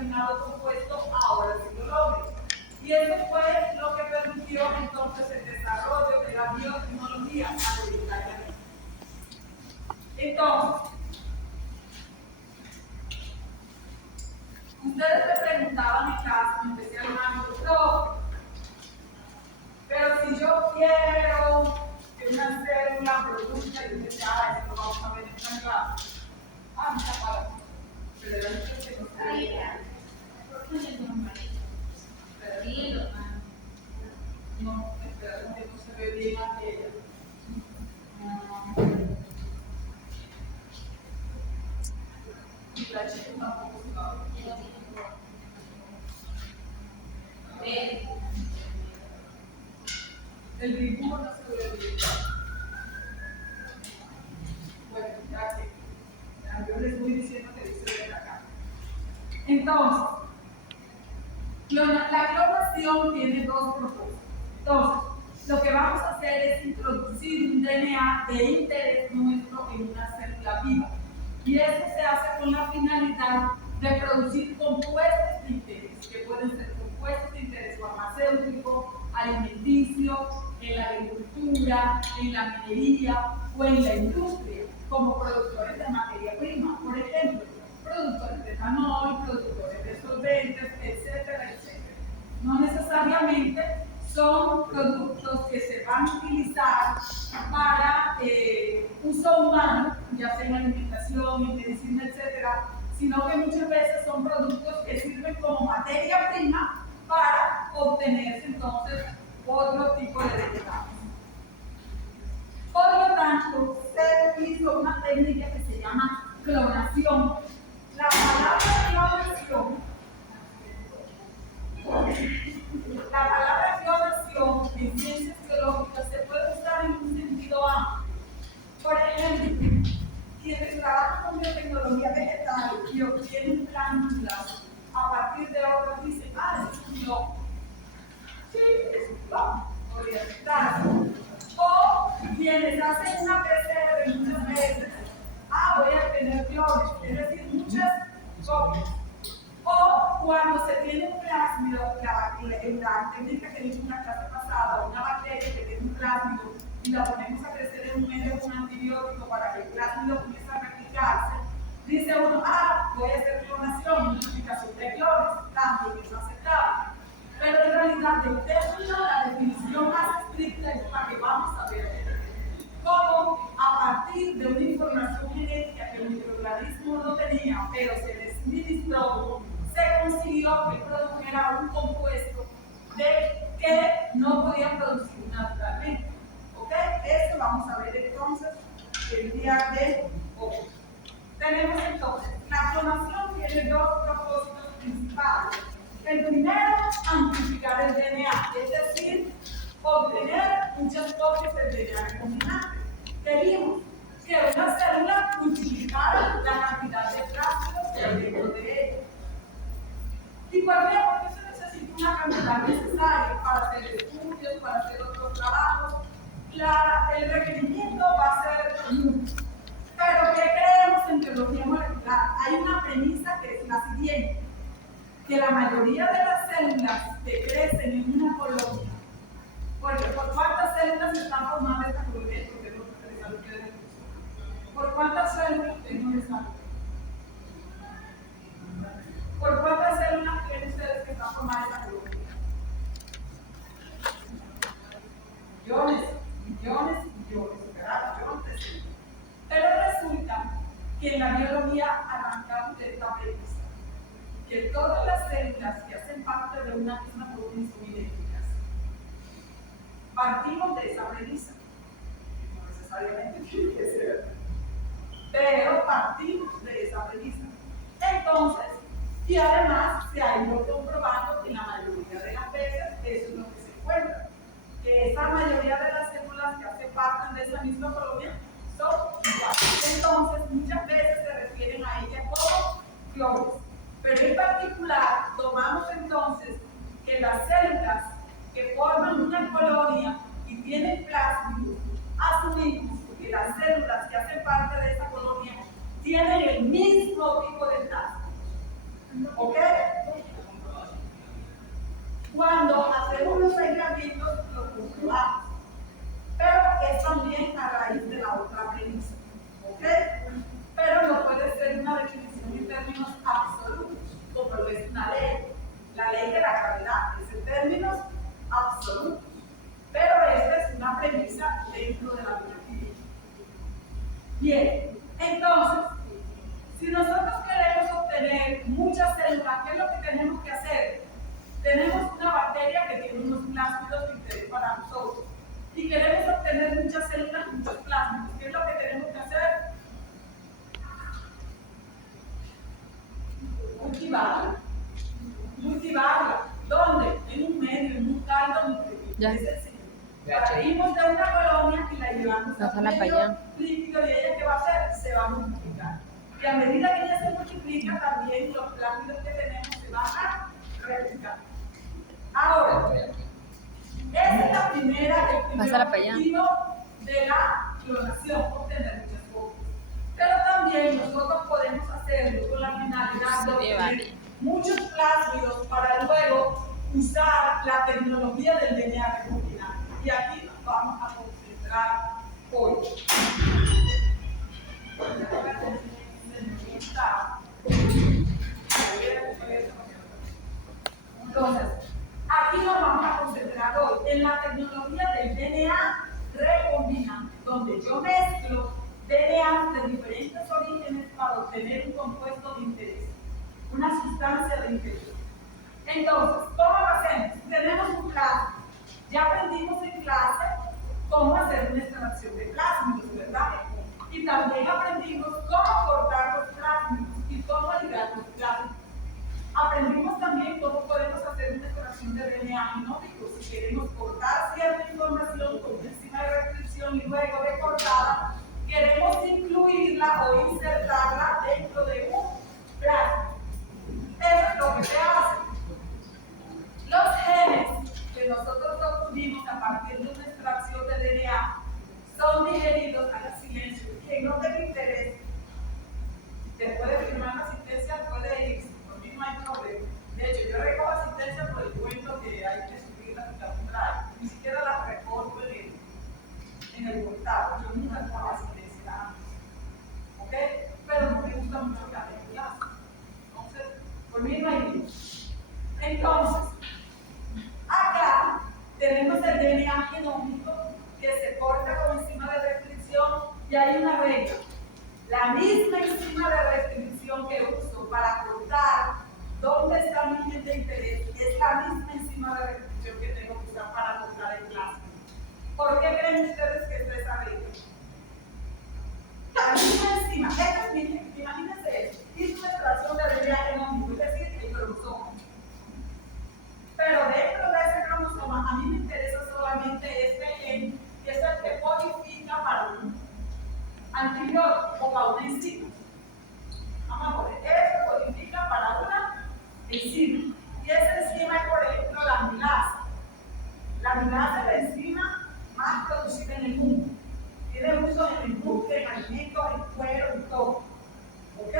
determinado compuesto ahora sí lo logre. Y eso fue lo que permitió entonces el desarrollo de la biotecnología mayoritariamente. Entonces, ustedes me preguntaban en casa, me decían, doctor, pero si yo quiero que una célula produzca, y yo decía, eso lo vamos a ver en esta clase. Mira, para. Pero era el que no sabía. No, espera, que no se ve bien aquella. Y la chica tampoco se va a ver. El dibujo no se ve bien. Bueno, ya yo les voy diciendo que dice de acá. Entonces, la clonación tiene dos propósitos. Entonces, lo que vamos a hacer es introducir un DNA de interés nuestro en una célula viva. Y eso se hace con la finalidad de producir compuestos de interés, que pueden ser compuestos de interés farmacéutico, alimenticio, en la agricultura, en la minería o en la industria, como productores de materia prima, por ejemplo, productores de etanol, productores de solventes, etcétera, etcétera. No necesariamente son productos que se van a utilizar para uso humano, ya sea en alimentación, en medicina, etcétera, sino que muchas veces son productos que sirven como materia prima para obtenerse entonces otro tipo de derivados. Por lo tanto, se hizo una técnica que se llama clonación. La palabra clonación en ciencias biológicas se puede usar en un sentido amplio. Por ejemplo, quienes trabajan con biotecnología vegetal y obtienen plántulas a partir de otras dicen, es un clon. Sí, es un clon, podría estar. O quienes hacen una PCR muchas veces, voy a tener clones, es decir, muchas copias. O cuando se tiene un plásmido, la técnica que vimos en la clase pasada, una bacteria que tiene un plásmido y la ponemos a crecer en un medio con un antibiótico para que el plásmido comience a replicarse, dice uno, voy a hacer clonación, multiplicación de clones, también es aceptable. Pero en realidad, el término, la definición más estricta es la que vamos a ver. Cómo a partir de una información genética que el microorganismo no tenía, pero se le suministró, se consiguió que produjera un compuesto que no podía producir naturalmente. ¿Ok? Eso vamos a ver entonces el día de hoy. Tenemos entonces, la clonación tiene dos propósitos principales. El primero, amplificar el DNA, es decir, obtener muchas copias del DNA recombinante. Que vimos que una célula multiplicara la cantidad de plásmidos que hay dentro de ella. ¿Y por qué? Porque se necesita una cantidad necesaria para hacer estudios, para hacer otros trabajos. El requerimiento va a ser mucho. Pero ¿qué creemos en biología molecular? Hay una premisa que es la siguiente, que la mayoría de las células que crecen en una colonia, porque ¿por cuántas células están formadas esta colonia? ¿Por cuántas células tengo de salud? ¿Por cuántas células creen ustedes que están formadas esta colonia? Millones, millones, millones, ¿verdad? Millones de células. Pero resulta que en la biología arrancamos de esta premisa, que todas las células que hacen parte de una misma colonia son idénticas. Partimos de esa premisa, no necesariamente tiene que ser, pero partimos de esa premisa. Entonces, y además se ha ido comprobando que la mayoría de las veces eso es lo que se encuentra, que esa mayoría de las células que hacen parte de esa misma colonia son iguales. Entonces, muchas veces se refieren a ellas como clones. Pero en particular, tomamos entonces que las células que forman una colonia y tienen plásmidos, asumimos que las células que hacen parte de esa colonia tienen el mismo tipo de plásmidos. ¿Ok? Cuando hacemos los aislamientos, lo comprobamos. Pero es también a raíz de la otra premisa. ¿Ok? Pero no puede ser una definición en términos absolutos, como lo es una ley. La ley de la gravedad es en términos absolutos. Pero esta es una premisa dentro de la biología. Bien, entonces, si nosotros queremos obtener muchas células, ¿qué es lo que tenemos que hacer? Tenemos una bacteria que tiene unos plásmidos de interés para nosotros. Y queremos obtener muchas células, muchos plásmidos. ¿Qué es lo que tenemos que hacer? Cultivarla. Cultivarla. ¿Dónde? En un medio, en un caldo nutritivo. Es decir, partimos de una colonia y la llevamos a un medio líquido y ella ¿qué va a hacer? Se va a multiplicar. Y a medida que ella se multiplica, también los plásmidos que tenemos se van a replicar. Ahora, esa es la primera, el primer objetivo de la clonación, obtener muchas copias. Pero también nosotros podemos hacerlo con la finalidad de obtener muchos plásmidos para luego usar la tecnología del DNA recombinante. Y aquí nos vamos a concentrar hoy. Entonces, aquí nos vamos a concentrar hoy en la tecnología del DNA recombinante, donde yo mezclo DNA de diferentes orígenes para obtener un compuesto de interés, una sustancia de interés. Entonces, ¿cómo lo hacemos? Tenemos un plasma. Ya aprendimos en clase cómo hacer una extracción de plásmidos, ¿verdad? Y también aprendimos cómo cortar los plásmidos y cómo ligar los plásmidos. Aprendimos también cómo podemos hacer una extracción de DNA genómico. Si queremos cortar cierta información con una enzima de restricción y luego de cortada, queremos incluirla o insertarla dentro de un plasma. Eso es lo que se hace. Los genes que nosotros obtuvimos a partir de una extracción de DNA son digeridos a la silencio. Quien no tenga interés, después de firmar la asistencia, puede irse. Por mí no hay problema. De hecho, yo recojo asistencia por el cuento que hay que subir la citación. Ni siquiera la recorto en el portal. Yo nunca recojo asistencia antes. ¿Ok? Pero no me gusta mucho que hagan clase. Entonces, por mí no hay lío. Entonces, acá tenemos el DNA genómico que se corta con enzima de restricción y hay una regla. La misma enzima de restricción que uso para cortar dónde está mi gen de interés es la misma enzima de restricción que tengo que usar para cortar el plasma. ¿Por qué creen ustedes que es esa regla? La misma enzima, esta es mi, imagínense esto, hice una extracción de DNA genómico, es decir, el cromosoma. Pero dentro de ese cromosoma, a mí me interesa solamente este gen, que es el que codifica para un antibiótico o para una enzima. Vamos a ver, esto codifica para una enzima. Y esa enzima es, por ejemplo, la amilasa. La amilasa es la enzima más producida en el mundo. Tiene uso en el industria, en alimentos, en cuero, en todo. ¿Ok?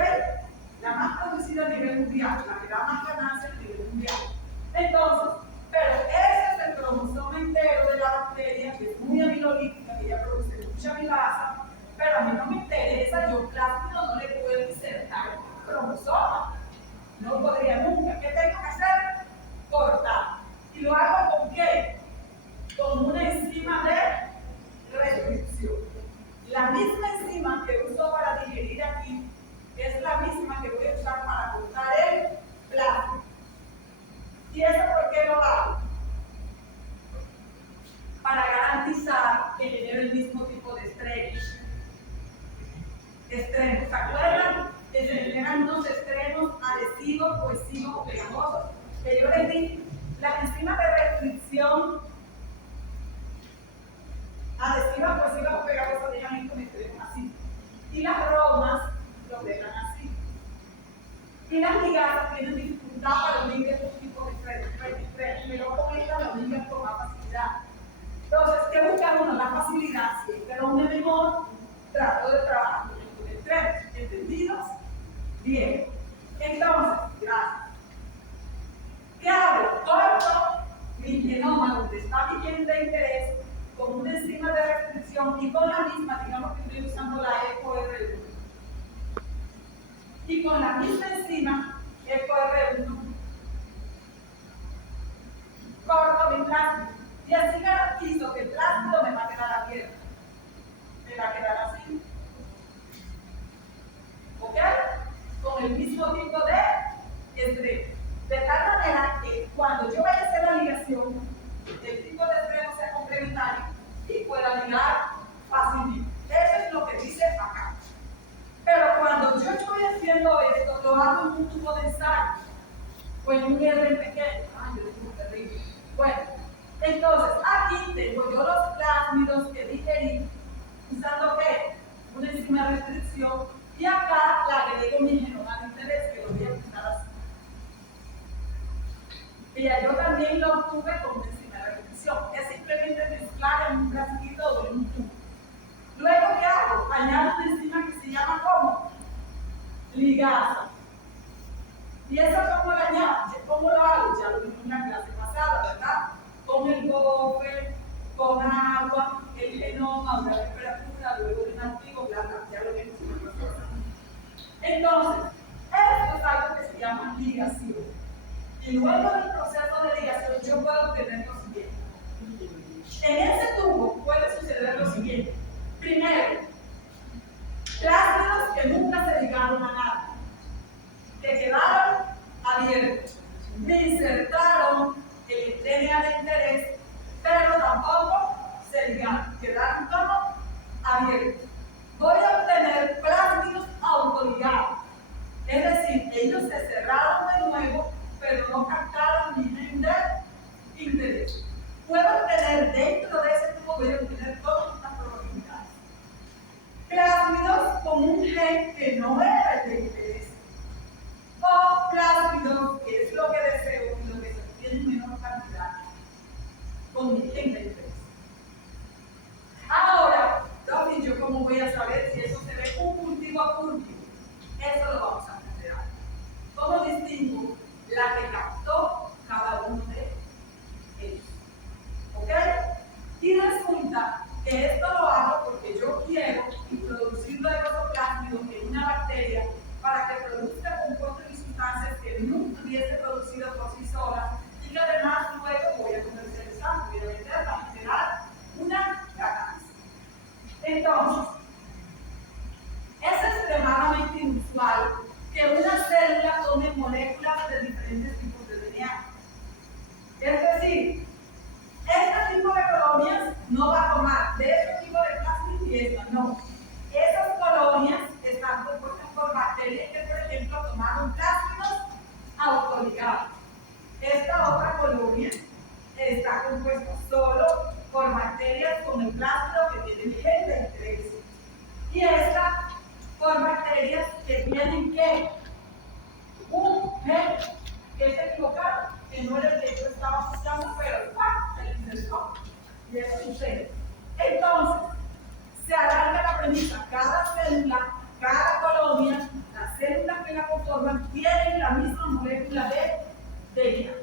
La más producida a nivel mundial, la que da más ganancias a nivel mundial. Entonces, pero ese es el cromosoma entero de la bacteria, que es muy aminolítica, que ya produce mucha amilasa, pero a mí no me interesa, yo plásmido no le puedo insertar cromosoma. No podría nunca. ¿Qué tengo que hacer? Cortar. ¿Y lo hago con qué? Con una enzima de restricción. La misma enzima que uso para digerir aquí es la misma que voy a usar para cortar el plasma. ¿Y eso por qué lo hago? Para garantizar que genere el mismo tipo de estrenos. ¿Se acuerdan? Que se generan unos estrenos adhesivos, cohesivos o pegajosos. Que yo les di, las enzimas de restricción adhesivas, cohesivas o pegajosas dejan estos estrenos así. Y las romas lo dejan así. Y las ligasas tienen dificultad para unir estos tipos de estrenos, pero con estas las ligas con más facilidad. Entonces, ¿qué busca uno? La facilidad, sí, pero un mejor trato de trabajar con estos estrenos. ¿Entendidos? Bien. Entonces, gracias. extremo. De tal manera que cuando yo vaya a hacer la ligación, el tipo de extremo sea complementario y pueda ligar fácilmente. Eso es lo que dice acá. Pero cuando yo estoy haciendo esto, lo hago en un tubo de ensayo o en un R pequeño. Ay, yo digo terrible. Bueno, entonces aquí tengo yo los plásmidos que digerí usando ¿qué? Una enzima de restricción, y acá le agrego mi genoma de interés, que lo voy a pintar así. Y yo también lo obtuve con una enzima de restricción, es simplemente mezclar en un frasquito o en un tubo. Luego, ¿qué hago? Añado una enzima que se llama ¿cómo? Ligasa. ¿Y eso cómo lo añado? ¿Cómo lo hago? Ya lo vimos en la clase pasada, ¿verdad? Con el buffer, con agua, el genoma, una temperatura, luego un activo, bla, bla, ya lo vimos en la clase. Entonces, esto es algo que se llama ligación. Y luego del proceso de ligación, yo puedo obtener lo siguiente. En ese tubo puede suceder lo siguiente. Primero, plásmidos que nunca se ligaron a nada, que quedaron abiertos. Me insertaron el DNA de interés, pero tampoco se ligaron, quedaron como abiertos. Voy a obtener plásmidos autoligados, es decir, ellos se cerraron de nuevo, pero no captaron ni gen de interés. Puedo obtener dentro de ese tubo, voy a obtener todas estas probabilidades. Plásmidos con un gen que no era el de interés, o plásmidos, que es lo que deseo y lo que se obtiene en menor cantidad, con mi gen de interés. Ahora, Dofi, ¿yo cómo voy a saber si eso se ve un cultivo a cultivo? Eso lo vamos a considerar. ¿Cómo distingo la que captó cada uno de ellos? ¿Ok? Y resulta que esto lo hago porque yo quiero introducir luego esos plásmidos en una bacteria para que produzca compuestos y sustancias que nunca hubiese producido por sí solas y que además luego voy a comercializar, voy a vender para generar una ganancia. Entonces, es extremadamente inusual que una célula tome moléculas de diferentes tipos de DNA. Es decir, este tipo de colonias no va a tomar de este tipo de plástico y esta no. Esas colonias están compuestas por bacterias que, por ejemplo, tomaron plásmidos autoligados. Esta otra colonia está compuesta solo por bacterias con el plástido que tienen gen de interés. Y esta por bacterias que tienen ¿qué? Un gen que se equivocaron, que no era el que yo estaba buscando, pero se le insertó. Y eso sucede. Entonces, se alarga la premisa. Cada célula, cada colonia, las células que la conforman, tienen la misma molécula de DNA.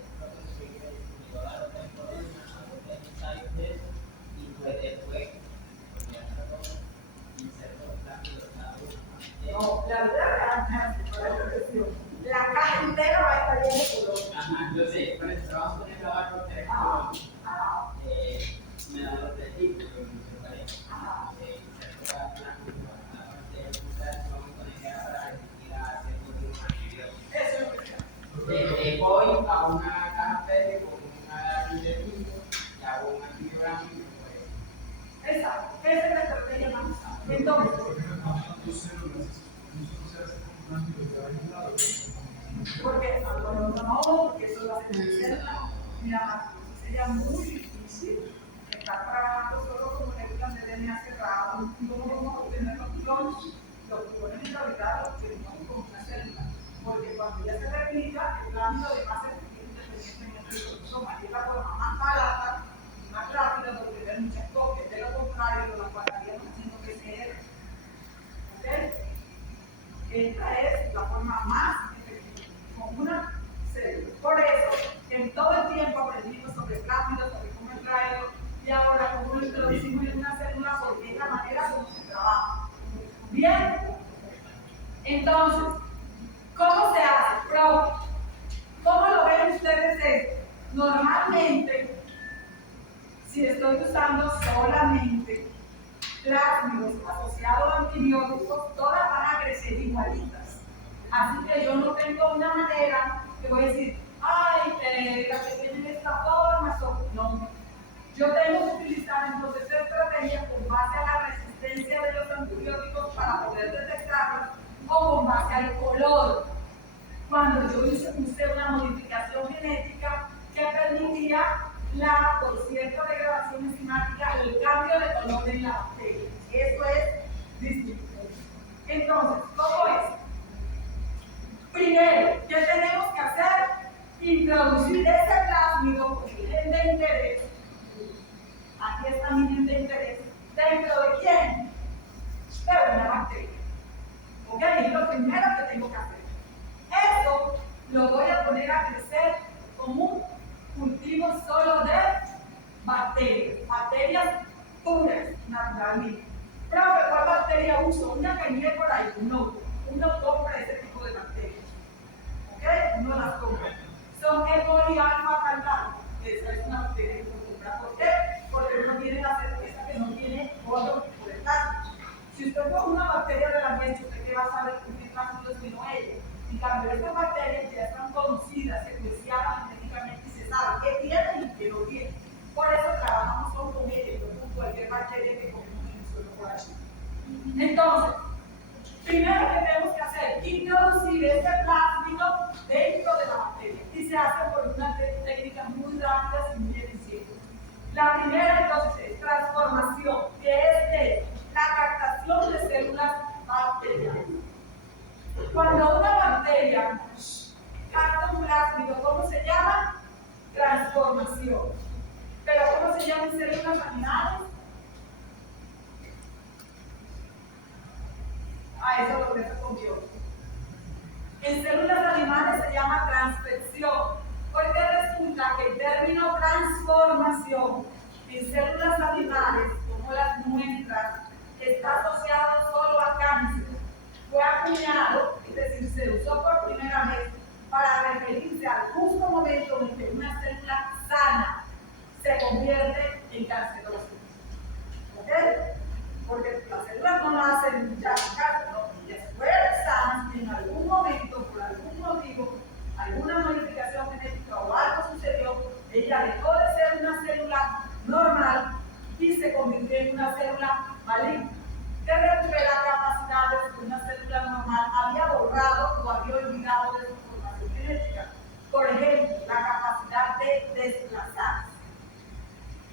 No, la verdad, la caja entera va a estar llena de color. Ajá, yo sé, con el trabajo de trabajo me da los tres tipos, pero no se parece. Eso es lo que sea. Voy a una caja verde con una sintético y hago un antibiograma y pues. Exacto, esa es la estrategia más usada. Entonces, porque no, porque eso va a ser célula. Mira, sería muy difícil estar trabajando solo con moléculas de DNA cerrado. ¿Cómo vamos a obtener los clones? Los clones en realidad los obtenemos con una célula. Porque cuando ya se replica, el cambio además es independientemente del cromosoma. Y es la forma más barata y más rápida de obtener muchas copias. De lo contrario, lo cual estaríamos haciendo PCR. ¿Ok? Esta es la forma más efectiva, con una célula. Por eso, en todo el tiempo aprendimos sobre plásmidos, sobre cómo extraerlo, y ahora cómo lo introducimos en una célula, porque es la manera como se trabaja. Bien, entonces, ¿cómo se hace? ¿Cómo lo ven ustedes esto? Normalmente, si estoy usando solamente plásmidos asociados a antibióticos, todas van a crecer igualitas. Así que yo no tengo una manera que voy a decir, ay, las que tienen esta forma son, no. Yo tengo que utilizar entonces estrategias con base a la resistencia de los antibióticos para poder detectarlos o con base al color. Cuando yo usé una modificación genética que permitía la, por cierta degradación enzimática, el cambio de color en la bacteria. Eso es distinto. Entonces, ¿cómo es? Primero, ¿qué tenemos que hacer? Introducir ese plásmido con el gen de interés. Aquí está mi gen de interés. ¿Dentro de quién? De una bacteria. ¿Ok? Es lo primero que tengo que hacer. Esto lo voy a poner a crecer como un cultivo solo de bacterias puras, naturalmente. Profe, ¿cuál bacteria uso? Una que viene por ahí. No, uno compra ese tipo de bacterias. ¿Ok? Uno las compra. Son Ecoli alfa caldal. Esa es una bacteria que uno compra. ¿Por qué? Porque uno tiene la certeza que no tiene otro tipo de plástico. Si usted coge una bacteria del ambiente, ¿usted qué va a saber qué plástico sino ella? En cambio, estas bacterias ya están conocidas, secuenciadas genéticamente y se sabe qué tienen y qué no tienen. Por eso trabajamos solo con ellas, no con cualquier bacteria que cogemos en el suelo por allí. Entonces, primero que tenemos que hacer, introducir este plástico dentro de la bacteria. Y se hace por unas técnicas muy rápidas y muy eficientes. La primera entonces es transformación, que es de la captación de células bacterianas. Cuando una bacteria capta un plástido, ¿cómo se llama? Transformación. ¿Pero cómo se llama en células animales? Eso lo que se convió. En células animales se llama transfección, porque resulta que el término transformación en células animales, como las nuestras, está asociado solo a cáncer. Fue acuñado, es decir, se usó por primera vez para referirse al justo momento en que una célula sana se convierte en cancerosa. ¿Ok? Porque las células no nacen ya en cáncer, no, ellas fueron sanas y en algún momento, por algún motivo, alguna modificación genética o algo sucedió, ella dejó de ser una célula normal y se convirtió en una célula maligna. Que recupera capacidades que una célula normal había borrado o había olvidado de su formación genética. Por ejemplo, la capacidad de desplazarse.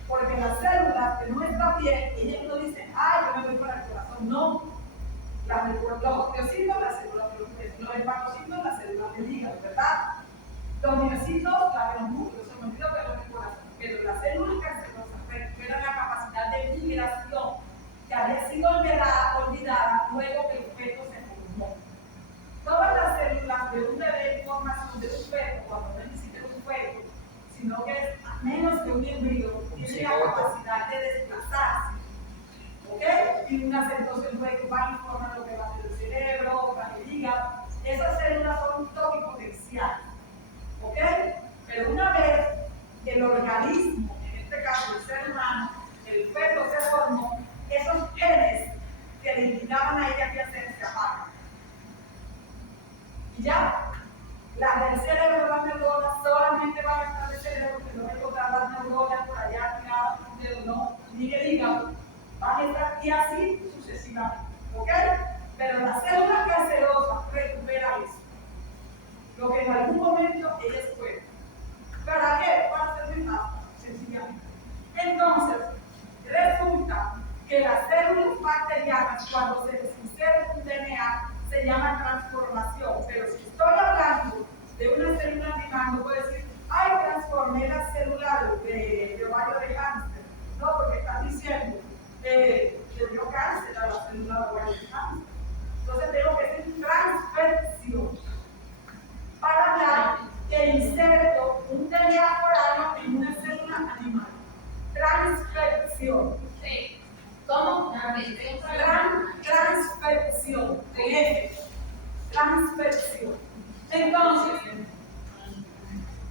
Porque las células de nuestra piel, ellas no dicen, ay, yo me voy para el corazón. No. Los osteocitos, las células los hepatocitos, las células del hígado, ¿verdad? Los miocitos, la de los músculos, se me olvidó que no es el corazón. Pero las células cancerosas recuperan la capacidad de migración que había sido olvidada luego que el feto se formó. Todas las células de un bebé en formación de un feto, cuando no necesita un feto, sino que es menos que un embrión, tiene la capacidad de desplazarse. ¿Ok? Y entonces el feto va y forma lo que va a ser el cerebro, va el hígado. Esas células son toquipotenciales. ¿Ok? Pero una vez el organismo, en este caso el ser humano, el feto se formó, esos genes que le indicaban a ella qué hacer se apagan. Y ya, las del cerebro, las neuronas, solamente van a estar del cerebro, porque no hay otras las neuronas por allá tiradas, no, ni el hígado, van a estar y así sucesivamente. ¿Ok? Pero las células cancerosas recuperan eso. Lo que en algún momento ellas fueron. ¿Para qué? Para servir más, sencillamente. Entonces, resulta que las células bacterianas, cuando se les insere un DNA, se llama transformación. Pero si estoy hablando de una célula animal, no puedo decir, ay, transformé la célula de ovario de cáncer. No, porque están diciendo, le dio cáncer a la célula de ovario de cáncer. Entonces tengo que decir transfección. Para hablar que inserto un DNA foráneo en una célula animal. Transfección. Sí. ¿Cómo? Transfección. Transfección. Entonces,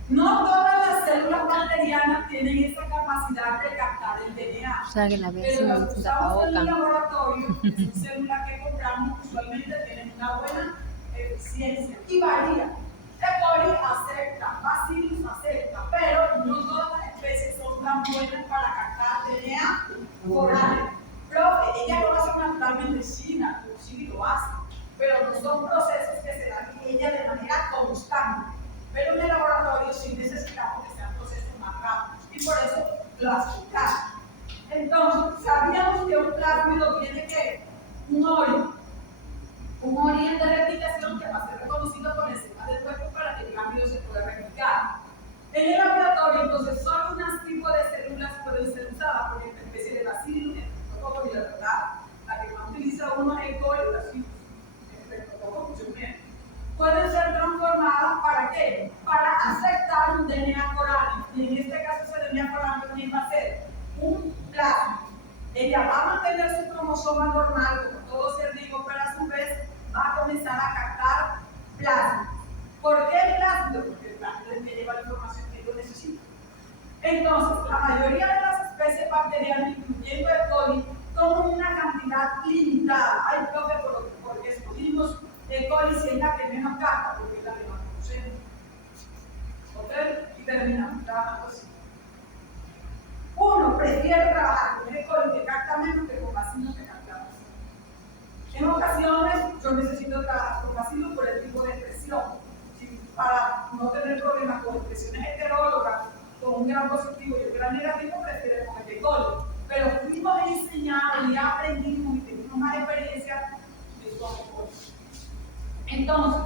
no todas las células bacterianas tienen esa capacidad de captar el DNA. O sea, que la Pero vecina las que se usamos en el tapaboca. laboratorio, que son células que compramos, usualmente tienen una buena eficiencia y varía de coli a pero sí necesitamos que sean procesos más rápidos y por eso clasificar. Entonces, sabíamos que un plásmido tiene que un origen de replicación que va a ser reconocido por encima del cuerpo para que el plásmido se pueda replicar. En el laboratorio, entonces, solo unos tipos de células pueden ser usadas por esta especie de bacillus, y la verdad, la que más utiliza uno es el coli y bacillus, pueden ser transformadas ¿para qué? Para aceptar un DNA foráneo. Y en este caso ese DNA foráneo también va a ser un plasma. Ella va a mantener su cromosoma normal, como todo ser vivo, pero a su vez va a comenzar a captar plasma. ¿Por qué el plasma? Porque el plasma es el que lleva la información que yo necesito. Entonces, la mayoría de las especies bacterianas, incluyendo el coli, toman una cantidad limitada. Hay profe porque escogimos el coli si es la que menos capta, porque es la que más conocemos. ¿Ok? Y terminamos trabajando así. Uno prefiere trabajar con el coli que capta menos que con bacillus que capta más. En ocasiones yo necesito trabajar con bacillus por el tipo de expresión, para no tener problemas con expresiones heterólogas, con un gran positivo y un gran negativo, prefiero con el coli. Pero fuimos enseñados y aprendimos y tuvimos más experiencia con el coli. Entonces,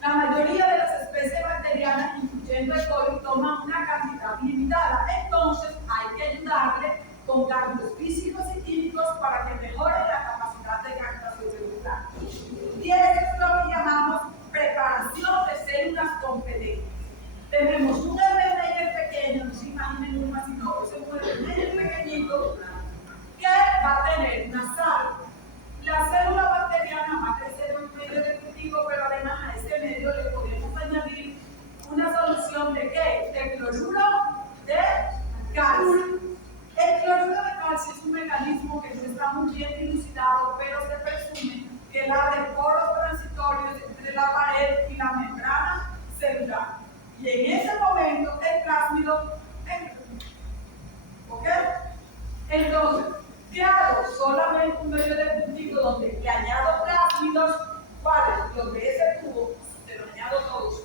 la mayoría de las especies bacterianas, incluyendo el coli, toman una cantidad limitada. Entonces, hay que ayudarle con cambios físicos y químicos para que mejore la capacidad de captación celular. Y eso es lo que llamamos preparación de células competentes. Tenemos un RNA pequeño, no se imaginen un sino es un RNA pequeñito que va a tener una sal. La célula bacteriana va a crecer en un medio de cultivo, pero además a ese medio le podemos añadir una solución de ¿qué? De cloruro de calcio. El cloruro de calcio es un mecanismo que no está muy bien dilucidado, pero se presume que él abre poros transitorios entre la pared y la membrana celular. Y en ese momento el plásmido entra. ¿Ok? Entonces, ¿qué hago? Solamente un medio de cultivo donde le añado plásmidos, ¿cuáles? Los de ese tubo, se los añado todos.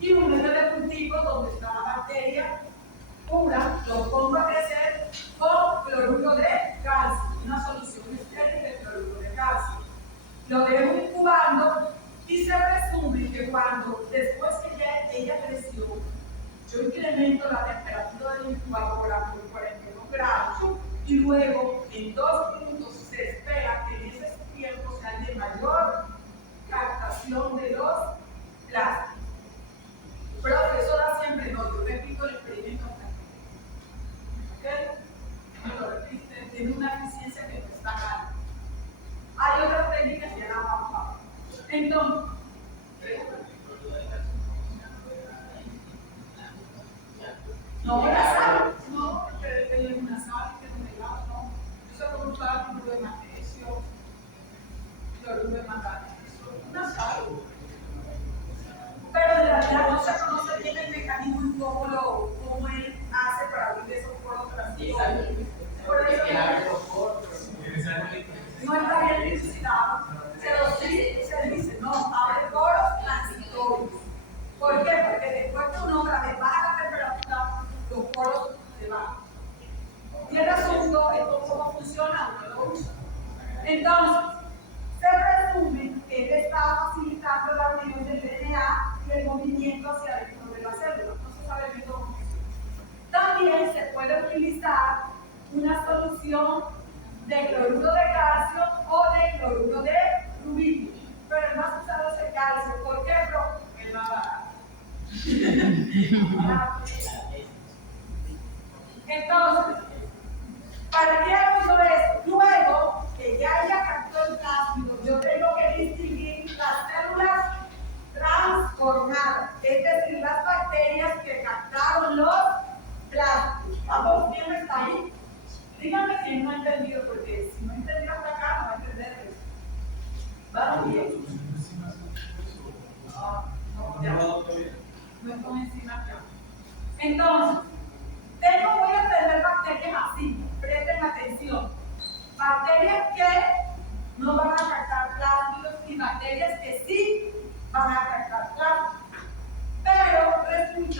Y un medio de cultivo donde está la bacteria pura, lo pongo a crecer con cloruro de calcio, una solución estéril de cloruro de calcio. Lo dejo incubando y se presume que cuando, después que ya ella creció, yo incremento la temperatura del incubadora por 41 grados y luego en 2 minutos se espera que en ese tiempo sea de mayor captación de los plásticos. Profesora siempre no, yo repito el experimento hasta aquí. ¿Ok? No lo repite, tiene una eficiencia que no está mal. Hay otras técnicas que ya la vamos a ver. Entonces, no, la sal, no, porque es una sal que no me lava, no. Eso es como usar cloruro de magnesio, cloruro de manganeso, una sal. Pero en realidad no se conoce bien el mecanismo y cómo él hace para abrir esos poros transitorios. Por eso no está bien dilucidado, pero sí se dice, no, abre poros transitorios. ¿Por qué? Porque después que uno otra vez baja la temperatura, los poros se bajan. Y el asunto es cómo funciona, uno lo usa. Entonces, se presume que él está facilitando la unión del DNA y el movimiento hacia adentro de la célula. No se sabe bien cómo funciona. También se puede utilizar una solución de cloruro de calcio o de cloruro de rubidio. Pero el más usado es el calcio. ¿Por qué, bro? El más barato. Entonces, ¿para qué hago yo esto? Luego que ya haya captado el plásmido, yo tengo que distinguir las células transformadas, es decir, las bacterias que captaron los plásmidos. ¿Vamos? ¿Quién está ahí? Díganme si no ha entendido, porque si no ha entendido hasta acá, no va a entender eso. ¿Vamos bien? No, ya. No estoy encima acá. Entonces, voy a tener bacterias así, presten atención. Bacterias que no van a captar plásmidos y bacterias que sí van a captar plásmidos. Pero resulta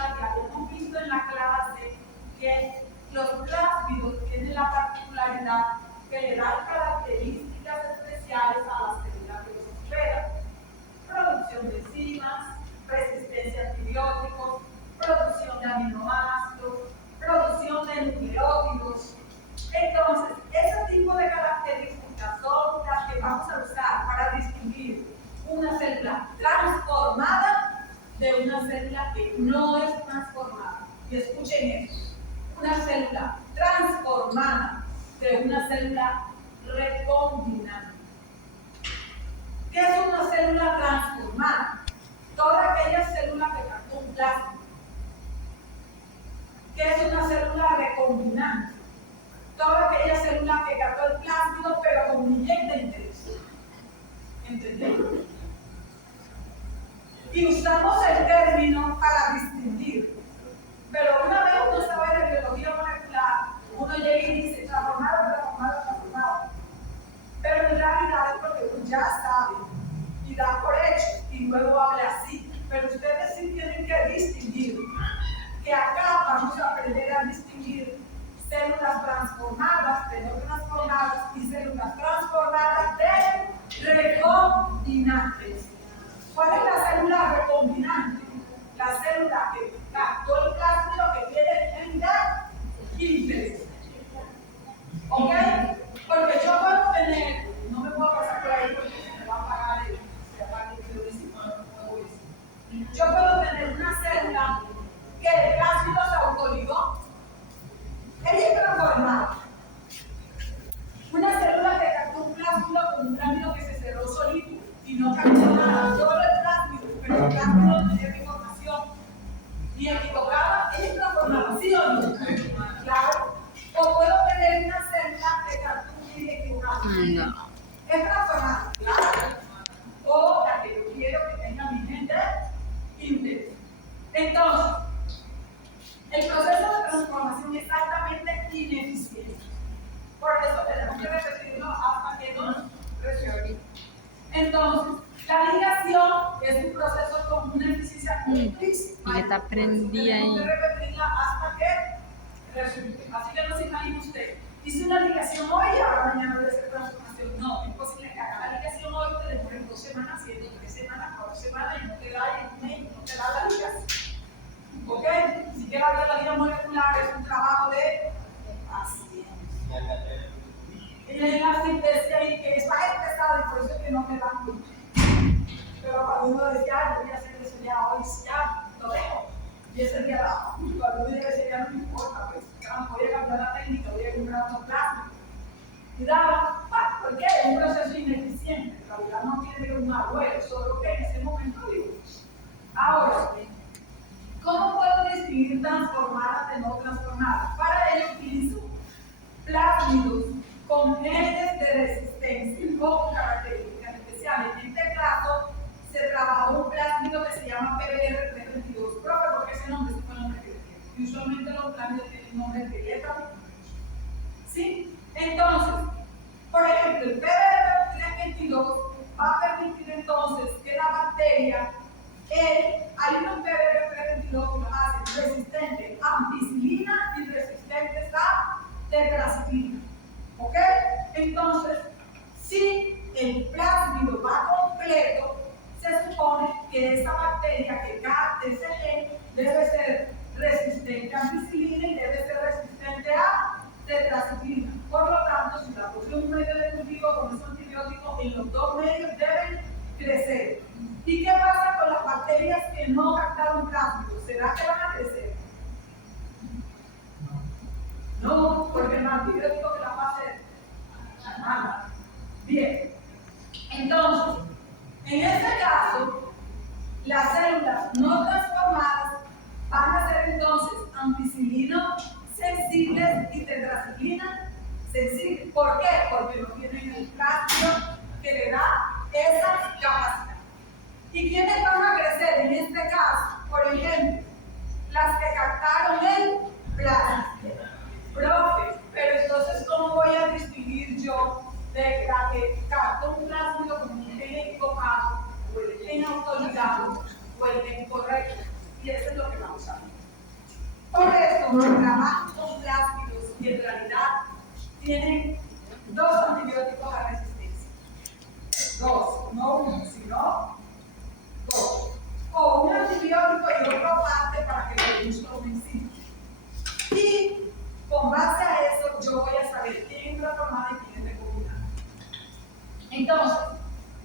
enfermedad que le da características especiales a las células que los hospedan. Producción de enzimas, resistencia a antibióticos, producción de aminoácidos, producción de nucleótidos. Entonces, ese tipo de características son las que vamos a usar para distinguir una célula transformada de una célula que no es transformada. Y escuchen eso, una célula transformada de una célula recombinante. ¿Qué es una célula transformada? Toda aquella célula que captó un plasma. ¿Qué es una célula recombinante? Toda aquella célula que captó el plásmido pero con un billete de interés. ¿Entendemos? Y usamos el término para distinguir. Pero una vez uno sabe de biología molecular, uno llega y dice transformado. Pero en realidad es porque uno ya sabe y da por hecho y luego habla así. Pero ustedes sí tienen que distinguir que acá vamos a aprender a distinguir células transformadas de no transformadas y células transformadas de recombinantes. ¿Cuál es la célula recombinante? La célula que captó el plásmido que tiene unidad interés. ¿Ok? Porque yo puedo tener, no me puedo pasar por ahí porque se me va a apagar el video, yo puedo tener una célula que el plásmido se autoligó. Ella es transformada. Una célula que captó un plásmido con un plásmido que se cerró solito y no captó nada, solo el plásmido, pero el plásmido no tenía información y equivocada, ella es transformada, ¿sí o no? Claro. O puedo tener una célula que captó un virus equivocado. No. Es transformada, claro. O la que yo quiero que tenga mi mente interés. Entonces, el proceso de transformación es altamente ineficiente. Por eso tenemos que repetirlo hasta que nos resuelva. Entonces, la ligación es un proceso con una eficiencia altísima. Y está prendida ahí. Tenemos que repetirla hasta que resulte. Así que no se imagine usted. Hice una ligación hoy y ahora mañana voy a hacer transformación. No, es posible que haga la ligación hoy, te demore 2 semanas, 3 semanas, 4 semanas y no te da el mes, no te da la ligación. ¿Ok? Si que la biología molecular es un trabajo de paciencia. Y en la sintesia y que es más pesado y por eso es que no me dan mucho. Pero cuando uno decía, yo voy a hacer eso ya hoy, ya lo dejo. Y ese día la cuando uno dice, ya no me importa, pues voy a cambiar la técnica, voy a comprar otro plástico. Y daba, ¿por qué? Es un proceso ineficiente. En realidad no tiene un abuelo, solo que en ese momento digo. Ahora, ¿cómo puedo distinguir transformadas de no transformadas? Para ello utilizo plásmidos con genes de resistencia con características especiales. En este caso, se trabajó un plásmido que se llama PBR322. Profe, ¿por qué ese nombre? Ese fue el nombre que le dieron. Y usualmente los plásmidos tienen nombre de dieta. ¿Sí? Entonces, por ejemplo, el PBR322 va a permitir entonces que la bacteria, hay unos PBR322 que lo hacen resistentes a ampicilina y resistentes a tetraciclina. ¿Ok? Entonces, si el plásmido va completo, se supone que esa bacteria que capte ese gen debe ser resistente a ampicilina y debe ser resistente a tetraciclina. Por lo tanto, si la puse en un medio de cultivo con esos antibióticos, en los dos medios deben crecer. ¿Y qué pasa con las bacterias que no captaron plásmido? ¿Será que van a crecer? No, porque el antibiótico que la va a hacer nada. Bien, entonces, en este caso, las células no transformadas van a ser entonces ampicilino sensibles y tetraciclina sensibles. ¿Por qué? Porque no tienen el plásmido que le da esas capacidades. ¿Y quiénes van a crecer en este caso? Por ejemplo, las que captaron el plásmido. Profe, pero entonces, ¿cómo voy a distinguir yo de la que captó un plásmido con un gen equivocado, o el gen autoligado, o el gen correcto? Y eso es lo que vamos a ver. Por eso, los trabajos con plásmidos, y en realidad tienen no uno, sino dos. O un antibiótico y otra parte para que produzca un enzima. Y con base a eso yo voy a saber quién es transformada y quién es recombinante. Entonces,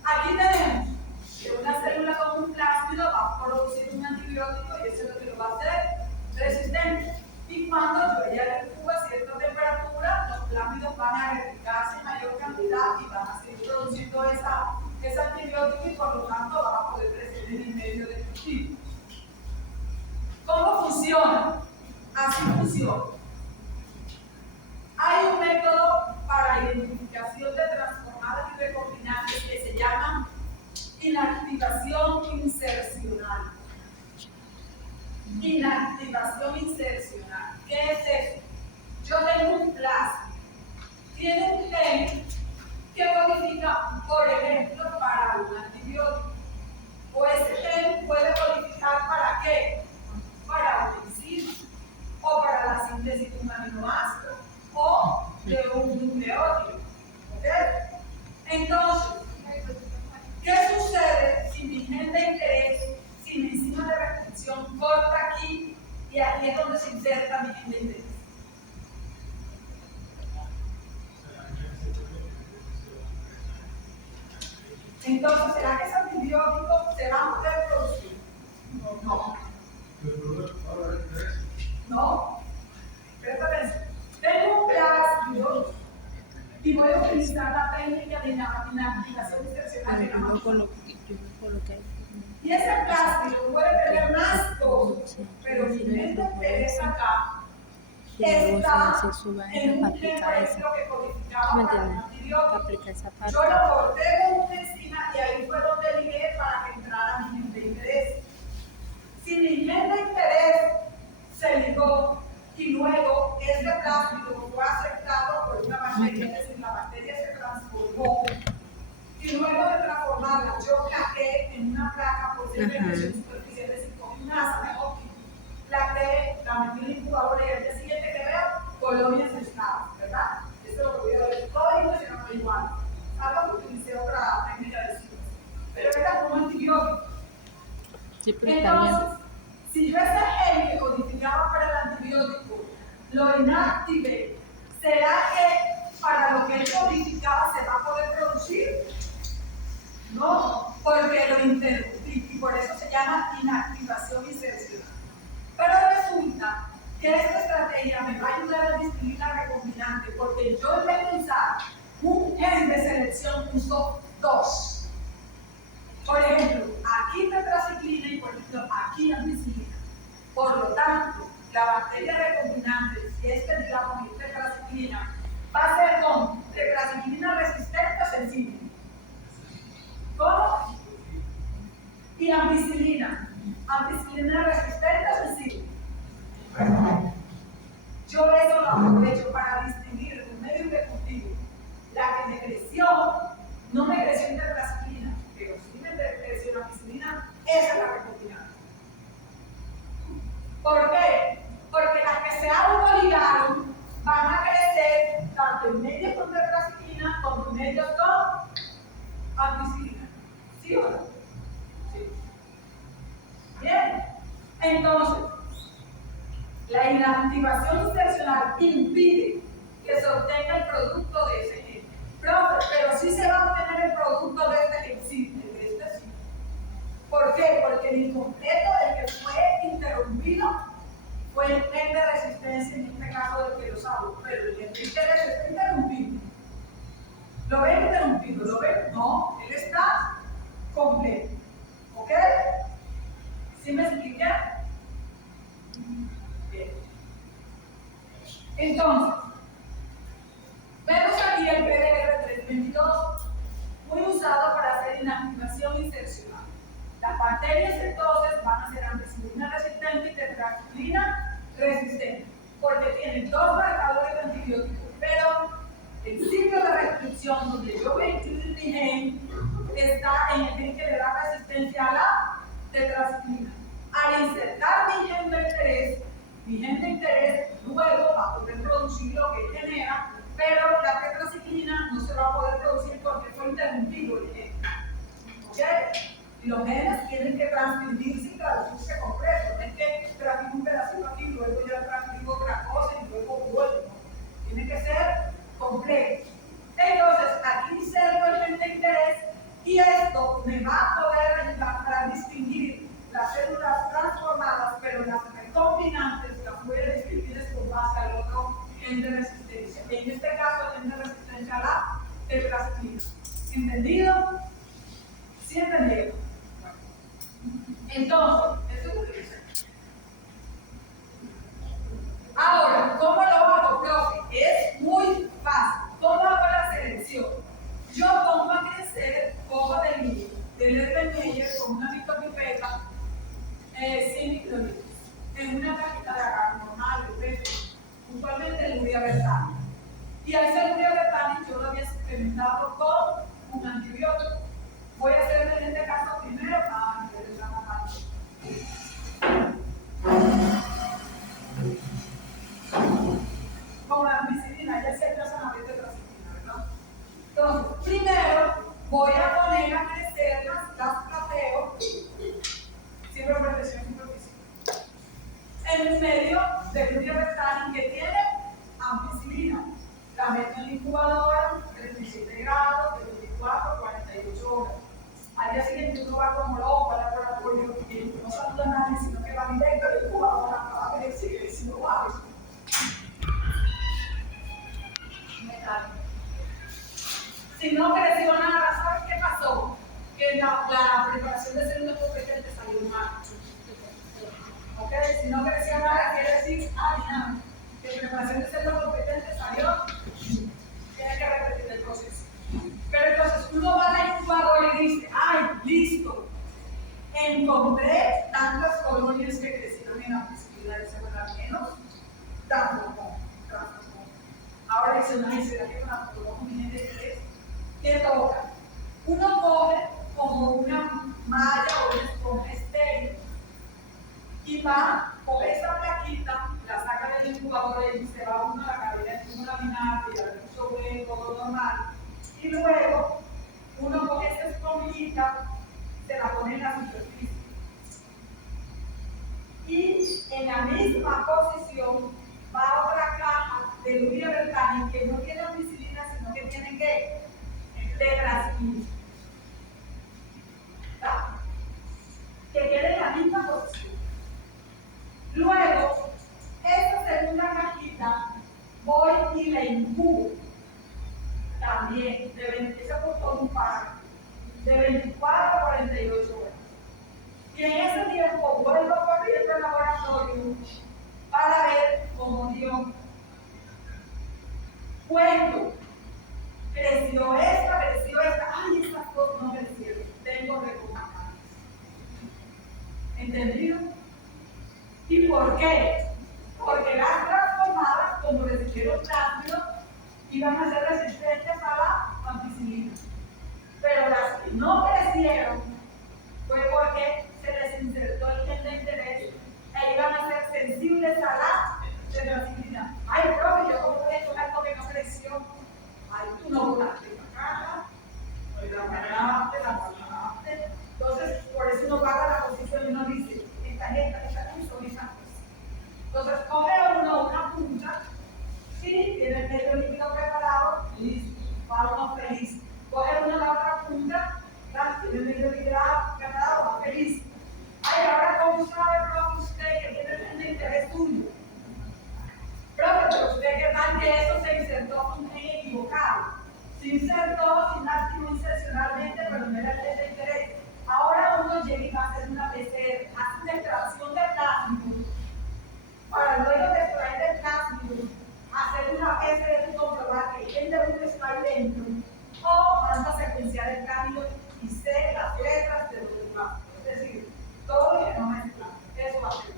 aquí tenemos que una célula con un plásmido va a producir un antibiótico y eso es lo que lo va a hacer resistente. Y cuando yo ya le pongo a cierta temperatura, los plásmidos van a replicarse en mayor cantidad y van a seguir produciendo ese antibiótico y por lo tanto van a poder crecer en el medio del cultivo. ¿Cómo funciona? Así funciona. Hay un método para identificación de transformadas y recombinantes que se llama inactivación insercional. Inactivación insercional. ¿Qué es eso? Yo tengo un plasma, tiene un gen que codifica, por ejemplo, para un antibiótico. O ese gen puede codificar para qué? Para un enzima, o para la síntesis de un aminoácido, o de un nucleótido. ¿Ok? Entonces, ¿qué sucede si mi gen de interés, si mi enzima de restricción corta aquí y aquí es donde se inserta mi gen de interés? Entonces, ¿será que ese antibiótico se va a poder producir? No. No. Presta atención. Tengo un plásmido y voy a utilizar la técnica de inactivación insercional. Y ese plástico puede tener más cosas, pero mi mente interesa acá está en un gen, por ejemplo, que codificaba para un antibiótico. Yo lo corté con una enzima y ahí fue donde ligué para que entrara mi gen de interés. Si mi gen de interés se ligó y luego ese plástico fue aceptado por una bacteria, es decir, la bacteria se transformó, y luego de transformarla, yo plaqué en una placa posiblemente en superficie, es decir, con un asa mejor, plaqué, la metí en la incubadora y al día siguiente que veo, colonias estables, ¿verdad? Eso es lo que voy a ver. Todo esto se llama igual. Algo que utilicé otra técnica de ciencia. Pero esta es como un antibiótico. Entonces, si yo ese gen que codificaba para el antibiótico lo inactivé, ¿será que para lo que él codificaba se va a poder producir? No, porque lo interrumpí y por eso se llama inactivación insercional. Pero resulta que esta estrategia me va a ayudar a distinguir la recombinante porque yo en vez de usar un gen de selección uso dos. Por ejemplo, aquí tetraciclina y por ejemplo aquí ampicilina. Por lo tanto, la bacteria recombinante, si es que digamos es tetraciclina, va a ser con tetraciclina resistente o sensible. ¿Cómo? Y ampicilina. Ampicilina resistente o sensible. Yo eso lo aprovecho para distinguir en un medio de cultivo. La que me creció, no me creció en tetraciclina, pero sí me creció en ampicilina, esa es la recombinante. ¿Por qué? Porque las que se autoligaron van a crecer tanto en medios con tetraciclina como en medios con ampicilina. ¿Sí o no? Sí. Bien. Entonces, la inactivación insercional impide que se obtenga el producto de ese gen. Pero sí se va a obtener el producto de este gen, sí, de este sí. ¿Por qué? Porque el incompleto, el que fue interrumpido, fue el gen de resistencia, en este caso del querosado, pero el gen de interés está interrumpido. ¿Lo ven interrumpido? ¿Lo ven? No, él está completo. ¿Ok? ¿Sí me expliqué? Bien. Entonces, vemos aquí el PDR322, muy usado para hacer inactivación insercional. Las bacterias entonces van a ser ampicilina resistente y tetraciclina resistente, porque tienen dos marcadores de antibióticos, pero el sitio de restricción donde yo voy a incluir mi gen está en el gen que le da resistencia a la tetraciclina. Al insertar mi gen de interés luego va a poder producir lo que genera, pero la tetraciclina no se va a poder producir porque fue interrumpido el gen. Y los genes tienen que transmitirse y traducirse completo. No es que transmito un pedacito aquí, luego ya transmito otra cosa y luego vuelvo. Tiene que ser completo. Entonces, aquí inserto el gen de interés y esto me va a poder ayudar para distinguir las células transformadas, pero las recombinantes las voy a distinguir con base al otro gen de resistencia. En este caso, el gen de resistencia a la tetraciclina. ¿Entendido? ¿Sí entendido? Entonces, eso es lo que dice. Ahora, ¿cómo lo hago, profe? Es muy fácil. ¿Cómo hago la selección? Yo pongo a crecer hoja de línea del Erlenmeyer con una micropipeta sin microlitros en una cajita de agar normal, de peso, usualmente el urea vertani. Y a ese urea vertani yo lo había suplementado con un antibiótico. Voy a hacer en este caso primero con la ampicilina, ya se empiezan a ver tetraciclina, ¿verdad? Entonces, primero voy a poner a crecer las plateo, siempre protección superficial, en medio del urea vertani que tiene ampicilina. La meto en la incubadora, 37 grados, de 24 a 48 horas. Al día siguiente uno va como loco al laboratorio y no saluda a nadie, sino que va directo a la incubadora a ver si no va. Si no creció nada, ¿sabes qué pasó? Que la preparación de células competentes salió mal. ¿Ok? Si no creció nada, quiere decir, nada. Que la preparación de células competentes salió, tiene que repetir el proceso. Pero entonces uno va a la incubadora y dice, ¡ay, listo! Encontré tantas colonias que crecieron en la posibilidad de ser menos, tampoco. Ahora dice, ay, ¿será que una colonia de interés? ¿Qué toca? Uno coge como una malla o una esponja estéril y va, coge esa plaquita, la saca del incubador y se va uno a la cadena de un laminar y al uso de todo normal. Y luego uno coge esa esponjita, se la pone en la superficie. Y en la misma posición va otra caja de urea vertani que no tiene ampicilina, sino que tiene que tetraciclina. Que quede en la misma posición. Luego, esta segunda cajita voy y la incubo. También, esa por un par, de 24 a 48 horas. Y en ese tiempo vuelvo corriendo al laboratorio para ver cómo dio. Cuento, creció esta, ay, estas dos no crecieron, tengo recomendaciones. ¿Entendido? ¿Y por qué? Porque las transformadas, como recibieron plástido, iban a ser resistentes a la ampicilina. Pero las que no crecieron fue porque se les insertó el gen de interés e iban a ser sensibles a la tetraciclina. Ay, profe, yo como he hecho algo que no creció. Ay, tú no botaste la caja, la pagaste. Entonces, por eso uno paga la posición y uno dice, esta son estas cosas. Entonces, coge uno una punta, sí, tiene el medio líquido preparado, listo, va uno feliz. Coge uno la otra punta, tiene el medio líquido preparado, va feliz. Ay, ahora, ¿cómo sabe, profe, usted que tiene el de interés suyo? Profe, pero usted qué tal que eso se insertó con un gen equivocado. Se insertó sin láctimo insercionalmente, pero no era el gen de interés. Ahora uno llega y va a hacer una PCR, hace una extracción de plástico para luego de extraer el plástico, hacer una PCR y comprobar que el gen de uno está ahí dentro, o vamos a secuenciar el cambio y sé las letras de los demás. Es decir, todo lo que no es plano, eso va a ser.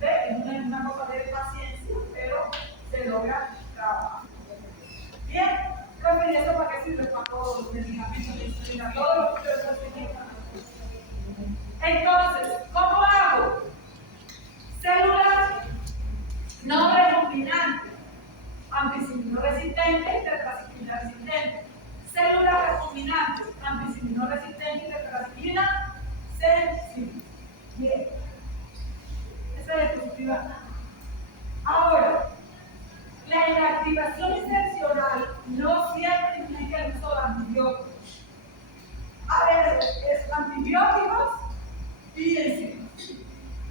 Es una cosa de paciencia, pero se logra trabajar. Bien, profe, ¿y eso para qué sirve? Para todos los medicamentos de insulina, todos los que ustedes necesitan. Entonces, ¿cómo hago? Células no recombinantes, ampicilino resistente y tetraciclina resistente. Células recombinantes, ampicilino resistente y tetraciclina productiva. Ahora, la inactivación excepcional no siempre implica el uso de antibióticos. A veces es antibióticos y enzimas.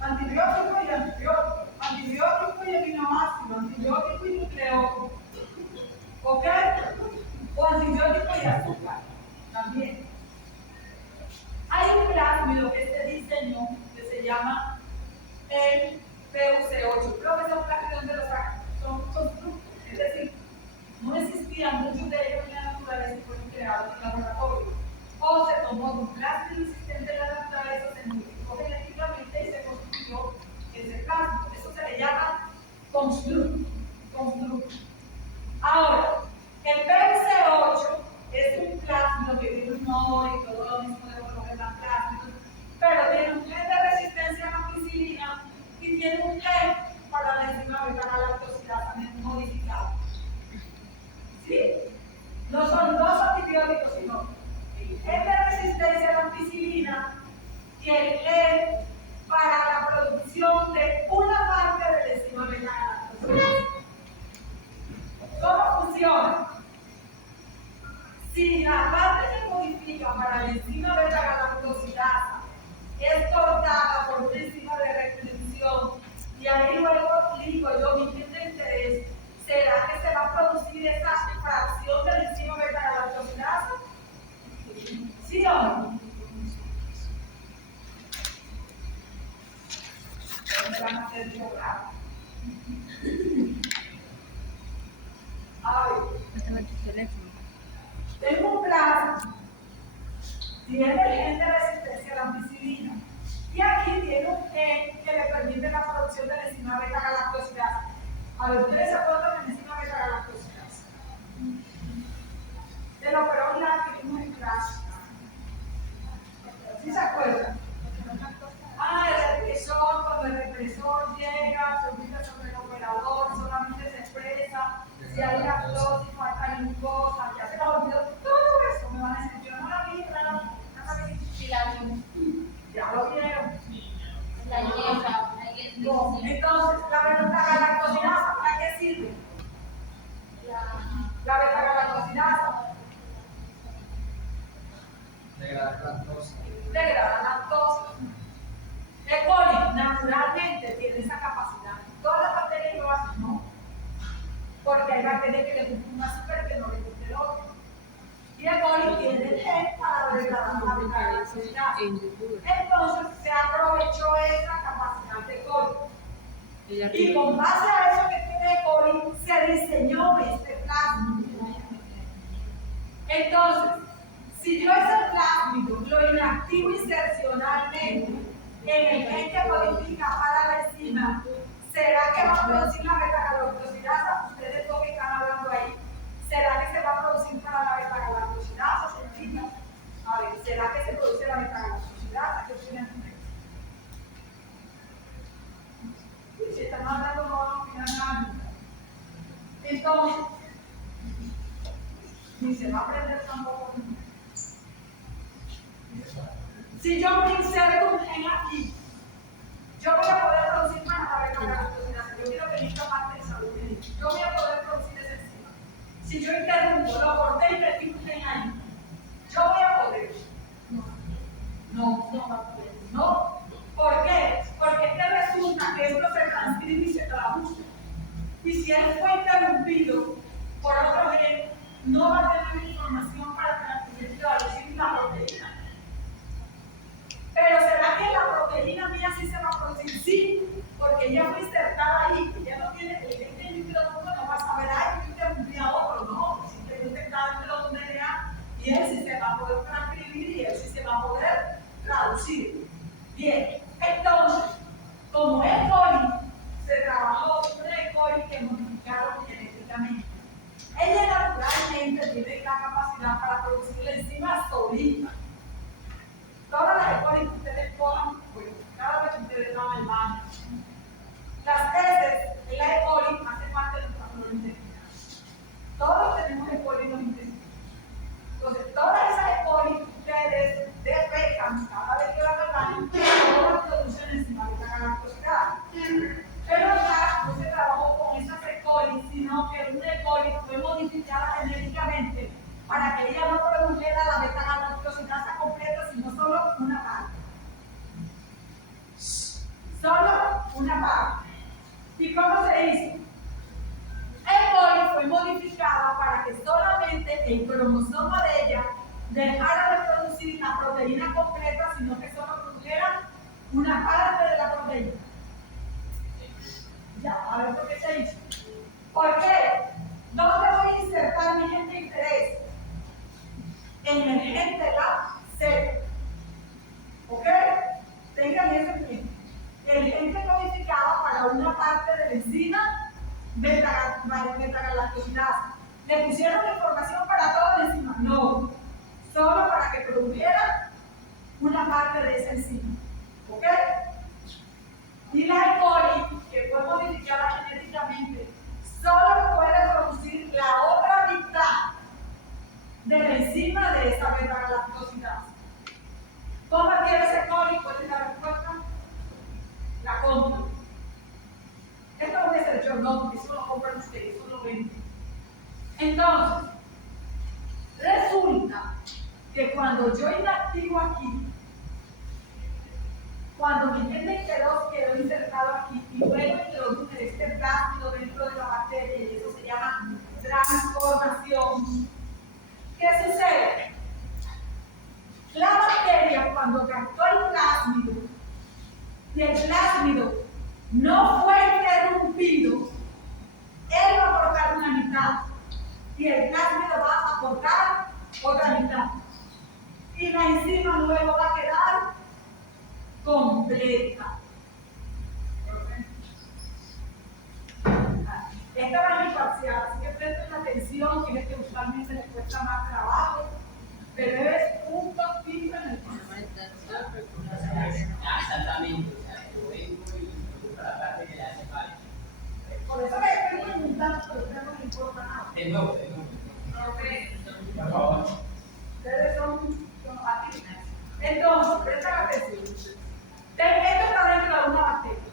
Antibiótico y antibiótico. Antibiótico y aminoácido. Antibiótico y nucleótido. ¿Ok? O antibiótico y azúcar. También. Hay un plásmido que se diseñó que se llama el PUC8. Creo que esos plásmidos de los son frutos. Es decir, no existían muchos de ellos en la naturaleza y fueron creados en laboratorio. O se tomó un plástico existente en la naturaleza, se modificó genéticamente y se construyó ese plástico. Eso se le llama constructo. Ahora, el PUC8 es un plásmido que tiene un nombre y todo lo mismo de los demás plásmidos, pero tiene un gen de resistencia a la ampicilina y tiene un gen para la enzima beta-galactosidasa modificado. ¿Sí? No son dos antibióticos, sino el gen de resistencia a la ampicilina y el gen para la producción de una parte de la enzima beta-galactosidasa. ¿Cómo funciona? Si la parte que modifica para la enzima beta-galactosidasa es cortada por una enzima de restricción y ahí luego digo yo mi gen de interés, ¿será que se va a producir esa fracción de la enzima beta-galactosidasa? ¿Sí o no? Me van a hacer llorar. A ver. Tengo un plasma, tiene el gen de resistencia a la ampicilina y aquí tiene un gen que le permite la producción de la enzima beta-galactosidasa. A ver, ¿ustedes se acuerdan de la enzima beta-galactosidasa? De lo peor que vimos en clase. ¿Sí se acuerdan? El represor, cuando el represor llega, se ubica sobre el operador, solamente se expresa si hay lactosis, falta glucosa, ya se los olvidó todo eso. Me van a decir, yo no la vi, pero no la vi. Sí, la vi. Ya lo vieron. La lleva. Entonces, la beta-galactosidasa, ¿para qué sirve? La beta-galactosidasa. Degrada lactosa. E. coli naturalmente tiene esa capacidad. Todas las bacterias lo hacen, ¿no? Porque hay bacterias que le gustan un azúcar que no le gusta el otro. Y E. coli tiene el gen para degradar la beta-galactosidasa. Entonces se aprovechó esa capacidad de coli. Y con base a eso que tiene E. coli, se diseñó este plasmido. Entonces, si yo ese plasmido lo inactivo insercionalmente en el gen que codifica para la enzima, ¿será que va a producir la beta-galactosidasa? Ustedes dos que están hablando ahí, ¿será que se va a producir para la beta-galactosidasa, señorita? A ver, ¿será que se produce la beta-galactosidasa? ¿Qué opinan ustedes? Si están hablando, no van a opinar nada. Entonces, ni se va a aprender tampoco. Si yo me inserto un gen aquí, yo voy a poder producir más la beta-galactosidasa. Yo quiero que esta parte de salud médica. Yo voy a poder producir esa enzima. Si yo interrumpo, lo corté y metí un gen ahí, yo voy a poder. No va a poder. No. ¿Por qué? Porque es que resulta que esto se transcribe y se traduce. Y si él fue interrumpido por otro gen, no va a tener información para transcribir y traducir la proteína. Pero ¿será que la proteína mía sí se va a producir? Sí, porque ella fue insertada ahí. Ella no tiene, el gen que yo no va a saber, ay, yo interrumpí a otro, no. Simplemente está dentro de un DNA y él sí se va a poder transcribir y él sí se va a poder traducir. Bien, entonces, como E. coli se trabajó una E. coli que modificaron genéticamente, ella naturalmente tiene la capacidad para producir la enzima solita. Todas las E. coli que ustedes cojan, pues, cada vez que ustedes van al baño, las heces de la E. coli hacen parte de nuestra flora intestinal. Todos tenemos E. coli en los intestinos. Entonces, todas esas E. coli que ustedes defecan cada vez que van al baño, todas producen enzima beta-galactosidasa. una parte. ¿Y cómo se hizo? El coli fue modificado para que solamente el cromosoma de ella dejara de producir la proteína completa, sino que solo produjera una parte de la proteína. Ya, a ver por qué se hizo. ¿Por qué? ¿Dónde voy a insertar mi gen de interés? En el gen de la C. ¿Ok? Tengan eso en mente. El gen se codificaba para una parte de la enzima beta-galactosidasa. ¿Le pusieron la información para toda la enzima? No. Solo para que produjera una parte de esa enzima. ¿Ok? Y la E. coli, que fue modificada genéticamente, solo puede producir la otra mitad de la enzima de esa beta-galactosidasa. ¿Cómo adquiere ese coli? ¿Cuál es la respuesta? La compra. Esto no es el yo, no, porque eso lo compran ustedes, eso lo venden. Entonces, resulta que cuando yo inactivo aquí, cuando mi gen de interés quedó insertado aquí y luego introduje este plástido dentro de la bacteria, y eso se llama transformación, ¿qué sucede? La bacteria, cuando captó el plásmido y el plásmido no fue interrumpido, él va a aportar una mitad y el plásmido va a aportar otra mitad. Y la enzima luego va a quedar completa. Esta va a mi parcial, así que presten atención, que es que usualmente les cuesta más trabajo, pero es un poquito en el proceso. Exactamente, o sea, yo vengo y busco la parte que le hace falta. Por eso me estoy preguntando, pero ustedes no les importa nada. De nuevo. Por favor. Ustedes son aquí. Entonces, presten atención. Esto está dentro de una bacteria.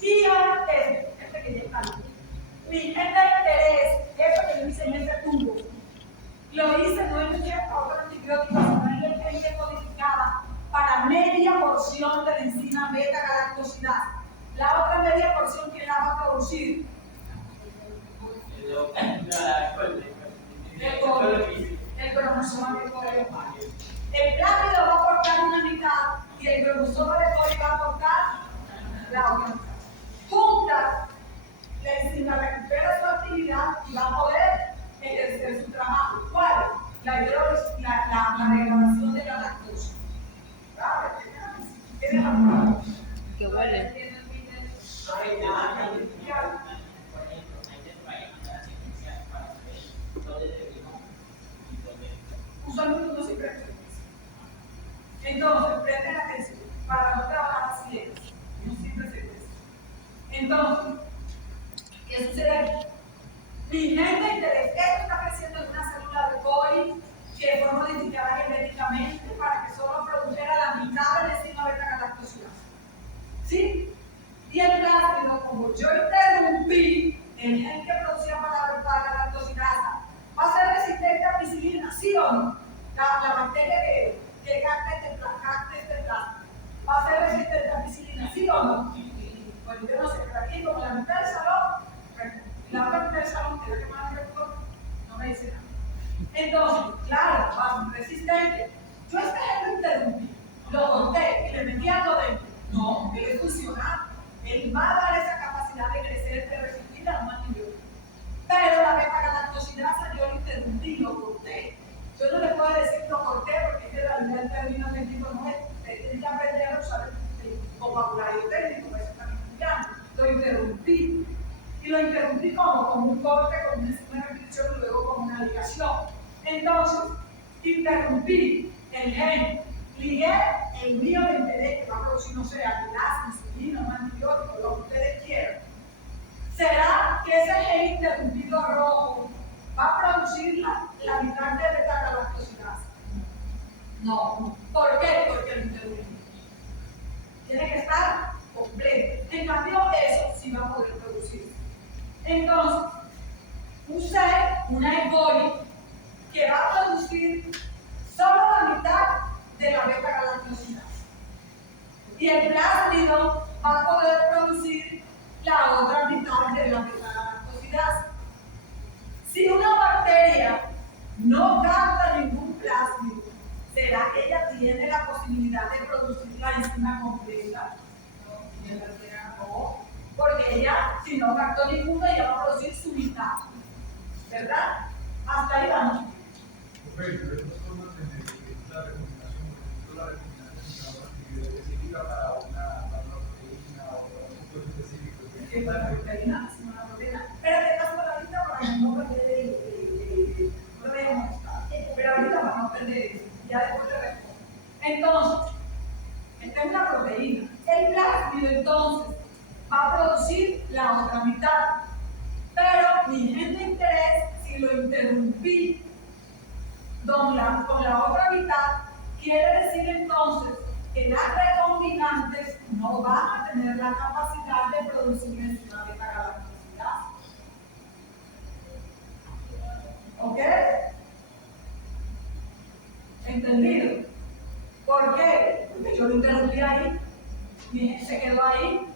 Y este que ya está aquí. Mi gen de interés, eso que yo hice en ese tubo, lo hice no en otro antibiótico, sino en el gen que codificaba para media porción de la enzima beta-galactosidasa. La otra media porción que la va a producir. El cromosoma de coli. El plástido va a aportar una mitad y el cromosoma de coli va a aportar la otra mitad. Juntas, la enzima recupera su actividad y va a poder ejercer su trabajo. ¿Cuál? La degradación de la lactosa. Que huele. Usualmente uno siempre hace eso. Entonces, presten atención para no trabajar así es. Uno siempre se eso. Entonces, ¿qué sucede aquí? Mi gen de interés, esto está creciendo en una célula de coli que fue modificada genéticamente para que solo produjera la mitad de la enzima beta-galactosidasa. ¿Sí? Y el plástido, como yo interrumpí el gen que producía para la beta-galactosidasa, va a ser resistente a penicilina, ¿sí o no? La bacteria que capta este plástido va a ser resistente a penicilina, ¿sí o no? Bueno, yo no sé, pero aquí como la mitad del salón, la otra mitad del salón, que es la que más recuerdo, no me dice nada. Entonces, claro, va a ser resistente. Yo este gen lo interrumpí, lo corté y le metí algo dentro. No, debe funcionar. Él va a dar esa capacidad de crecer, de resistir a los antibióticos. Pero la beta-galactosidasa yo lo interrumpí, lo corté. Yo no le puedo decir lo corté porque es que realidad el término técnico no es. Tienen que aprender a usar el vocabulario técnico, para eso están estudiando. Lo interrumpí. Y lo interrumpí como un corte, como una repetición y luego como una ligación. Entonces, interrumpí el gen, ligué el mío de interés que va a producir, no sé, amilasa, insulina, un antibiótico, lo que ustedes quieran. ¿Será que ese gen interrumpido rojo va a producir la mitad de beta-galactosidasa? No. ¿Por qué? Porque lo interrumpí. Tiene que estar completo. En cambio, eso sí va a poder producir. Entonces, usé una E. coli que va a producir solo la mitad de la beta-galactosidasa. Y el plástido no captó ninguno y ya va a producir su mitad. ¿Verdad? Hasta ahí vamos. Pero de todas formas, la recomendación, por ejemplo, la recomendación para una actividad específica para una proteína o para un punto específico. Es que para proteína, es una proteína. Espérate, paso por ahorita para no perder no lo veamos. Pero ahorita para no perder eso. Ya después te respondo. Entonces, esta es una proteína. El plásmido entonces va a producir la otra mitad. Pero mi gente interés, si lo interrumpí con la otra mitad, quiere decir entonces que las recombinantes no van a tener la capacidad de producir enzima beta-galactosidasa. ¿Ok? ¿Entendido? ¿Por qué? Porque yo lo interrumpí ahí, mi gente se quedó ahí.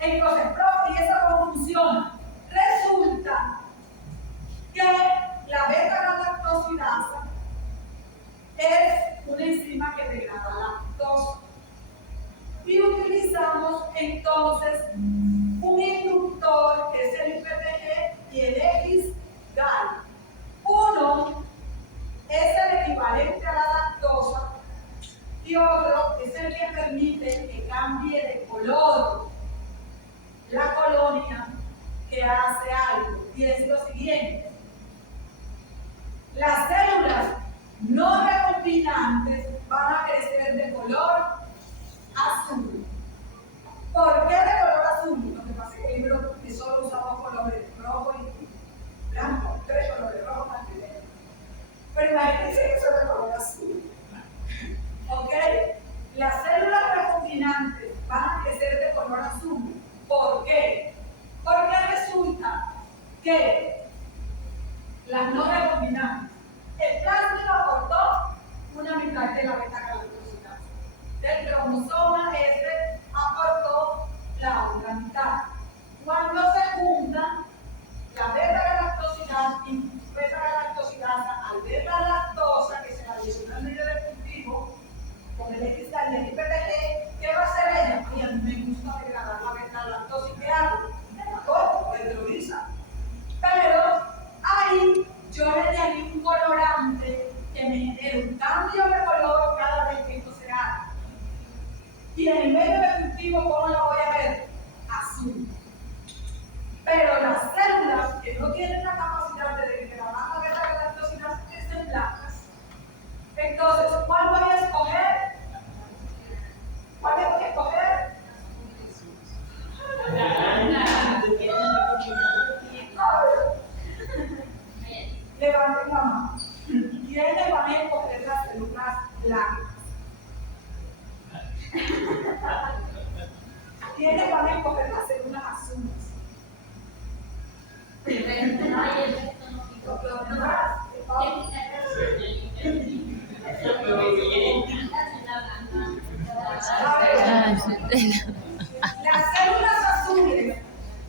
Entonces, profe, ¿y eso cómo funciona? Resulta que la beta-galactosidasa es una enzima que degrada lactosa. Y utilizamos entonces un inductor que es el IPTG y el X-GAL. Uno es el equivalente a la lactosa y otro es el que permite que cambie de color la colonia que hace algo. Y es lo siguiente: las células no recombinantes van a crecer de color azul. ¿Por qué de color azul? Lo que pasa es que el libro solo usamos colores rojo y blanco, 3 colores, rojo, blanco y negro. Pero imagínense eso de color azul. ¿Ok? Las células recombinantes van a crecer de color azul. ¿Por qué? Porque resulta que las no recombinantes, el plásmido aportó una mitad de la beta-galactosidasa. Del cromosoma S aportó la otra mitad. Cuando se juntan, la beta-galactosidasa al ver la lactosa que se la adiciona al medio de cultivo, con el X-GAL y el IPTG, ¿qué va a hacer ella? Y a mí me gusta degradar la beta-lactosa. ¿Y qué hago? Me la corto, hidroliza. Pero ahí yo le añadí un colorante que me genera un cambio de color cada vez que esto se haga. Y en el medio de cultivo, ¿cómo lo voy a ver? Azul. Pero las células que no tienen la capacidad de degradar la beta-galactosidasa crecen blancas. Entonces, ¿cuál voy a escoger? ¿Cuál tengo que escoger? Levanten la mano. ¿Quiénes van a escoger las células blancas? ¿Quiénes van a escoger las células azules? Las células azules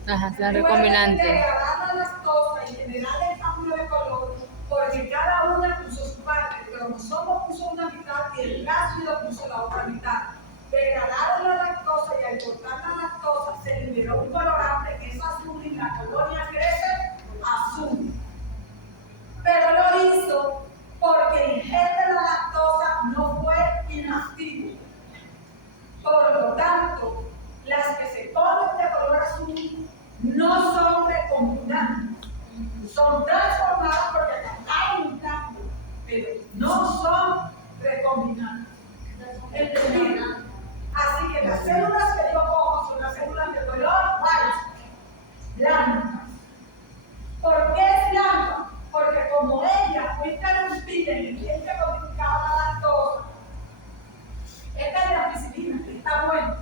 Ajá, recombinantes. degradar la lactosa y generar el cambio de color, porque cada una puso su parte. El cromosoma puso una mitad y el plásmido puso la otra mitad. Degradaron la lactosa y al cortar la lactosa se liberó un colorante que es azul y la colonia crece azul. Pero lo hizo porque el gen de la lactosa no fue inactivo. Por lo tanto, las que se ponen de color azul no son recombinantes. Son transformadas porque captaron un cambio, pero no son recombinantes. ¿Entendido? Así que las células que yo cojo son las células de color white, blancas. ¿Por qué es blanca? Porque como ella fue interrumpida en el gen que codificaba la lactosa, esta es la ampicilina, que está buena.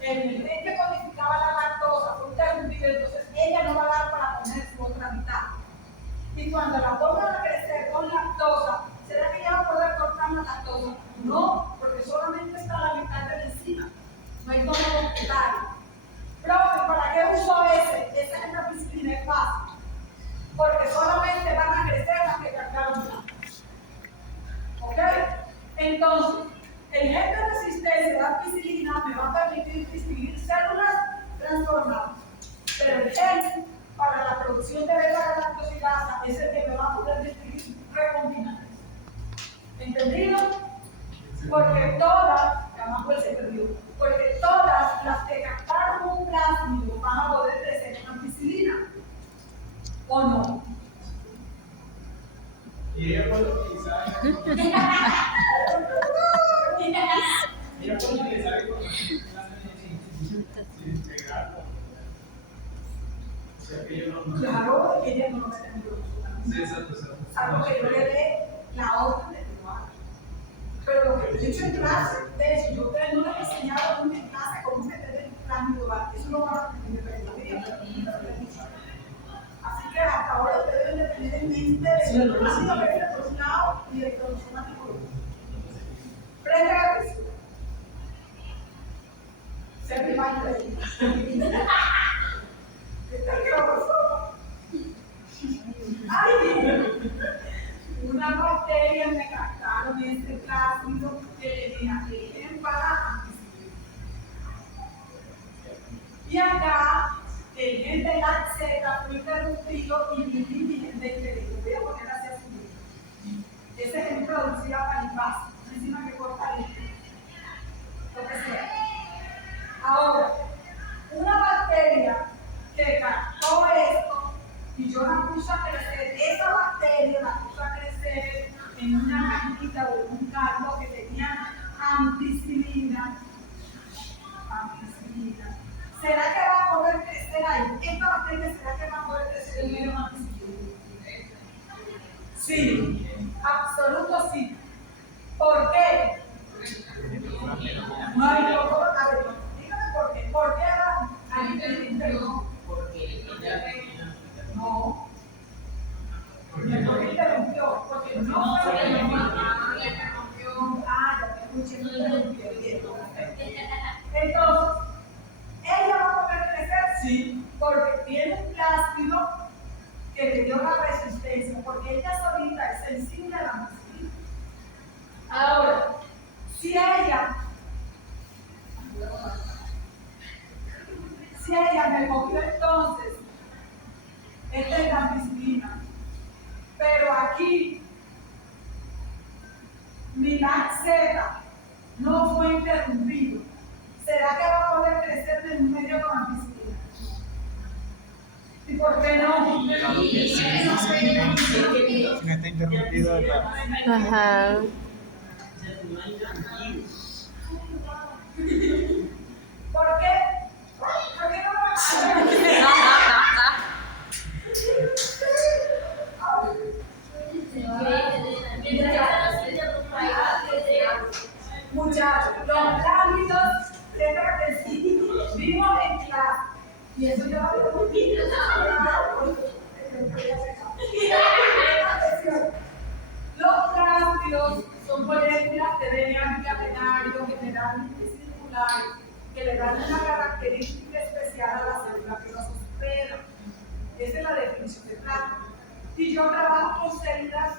En el gen que codificaba la lactosa fue interrumpida, entonces ella no va a dar para poner su otra mitad. Y cuando la pongan a crecer con lactosa, ¿será que ella va a poder cortar la lactosa? No, porque solamente está la mitad de la enzima. No hay cómo completarlo. Profe, ¿para qué uso ese? Esa es la ampicilina, es fácil. Porque solamente van a crecer las que captaron blancas. ¿Ok? Entonces, el gen de resistencia de la ampicilina me va a permitir distinguir células transformadas. Pero el gen ¿O no? Y ella puede utilizar información. Ella puede utilizar información sin integrarla. O sea que yo no. Claro, ella no lo va a tener. Sí, exacto, exacto. Salvo que yo le dé la orden de que lo haga. Pero lo que he dicho en clase, de hecho, yo no les he enseñado nunca en clase cómo meter el plan individual. Eso no va a aprender en la vida. Así que hasta ahora ustedes deben de tener en mente el ácido que viene por un lado y el cromosomático por otro. Frente a la presión. Se primaria de ahí. Ay, una bacteria me captaron este plácido que tenía el para ampicilina. Y acá el gen de la Z fue interrumpido y mi gen de interés. Voy a poner así a subir. Ese gen producía palipasa, una enzima que corta el lo que sea. Ahora, una bacteria que captó esto y yo la puse a crecer, esa bacteria la puse a crecer en una cajita o en un caldo que tenía ampicilina. ¿Será que va a poder crecer ahí? ¿Esta bacteria será que va a poder crecer en medio de ampicilina? Sí, absoluto sí. ¿Por qué? No hay loco, a ver, dígame por qué. ¿Por qué ahí te interrumpió? Porque ella No. ¿Por qué interrumpió? Porque no fue que interrumpió. Ah, ya te escuché, no interrumpió. Entonces, ¿ella va a poder crecer? Sí, porque tiene un plástido que le dio la resistencia, porque ella solita es sensible a la ampicilina. Ahora, si ella me cogió entonces, esta es la ampicilina, pero aquí mi Z no fue interrumpido, ¿será que va a poder crecer en un medio con ampicilina? ¿Y por qué no? Si no está interrumpido acá. Ajá. ¿Por qué? ¿Por qué no me Muchachos, los ámbitos de vimos en clase y eso yo lo los plásticos son moléculas que deben bilaterarios, generalmente circulares, que le dan una característica especial a la célula que nos hospeda. Esa es la definición de plástico. Y yo trabajo con células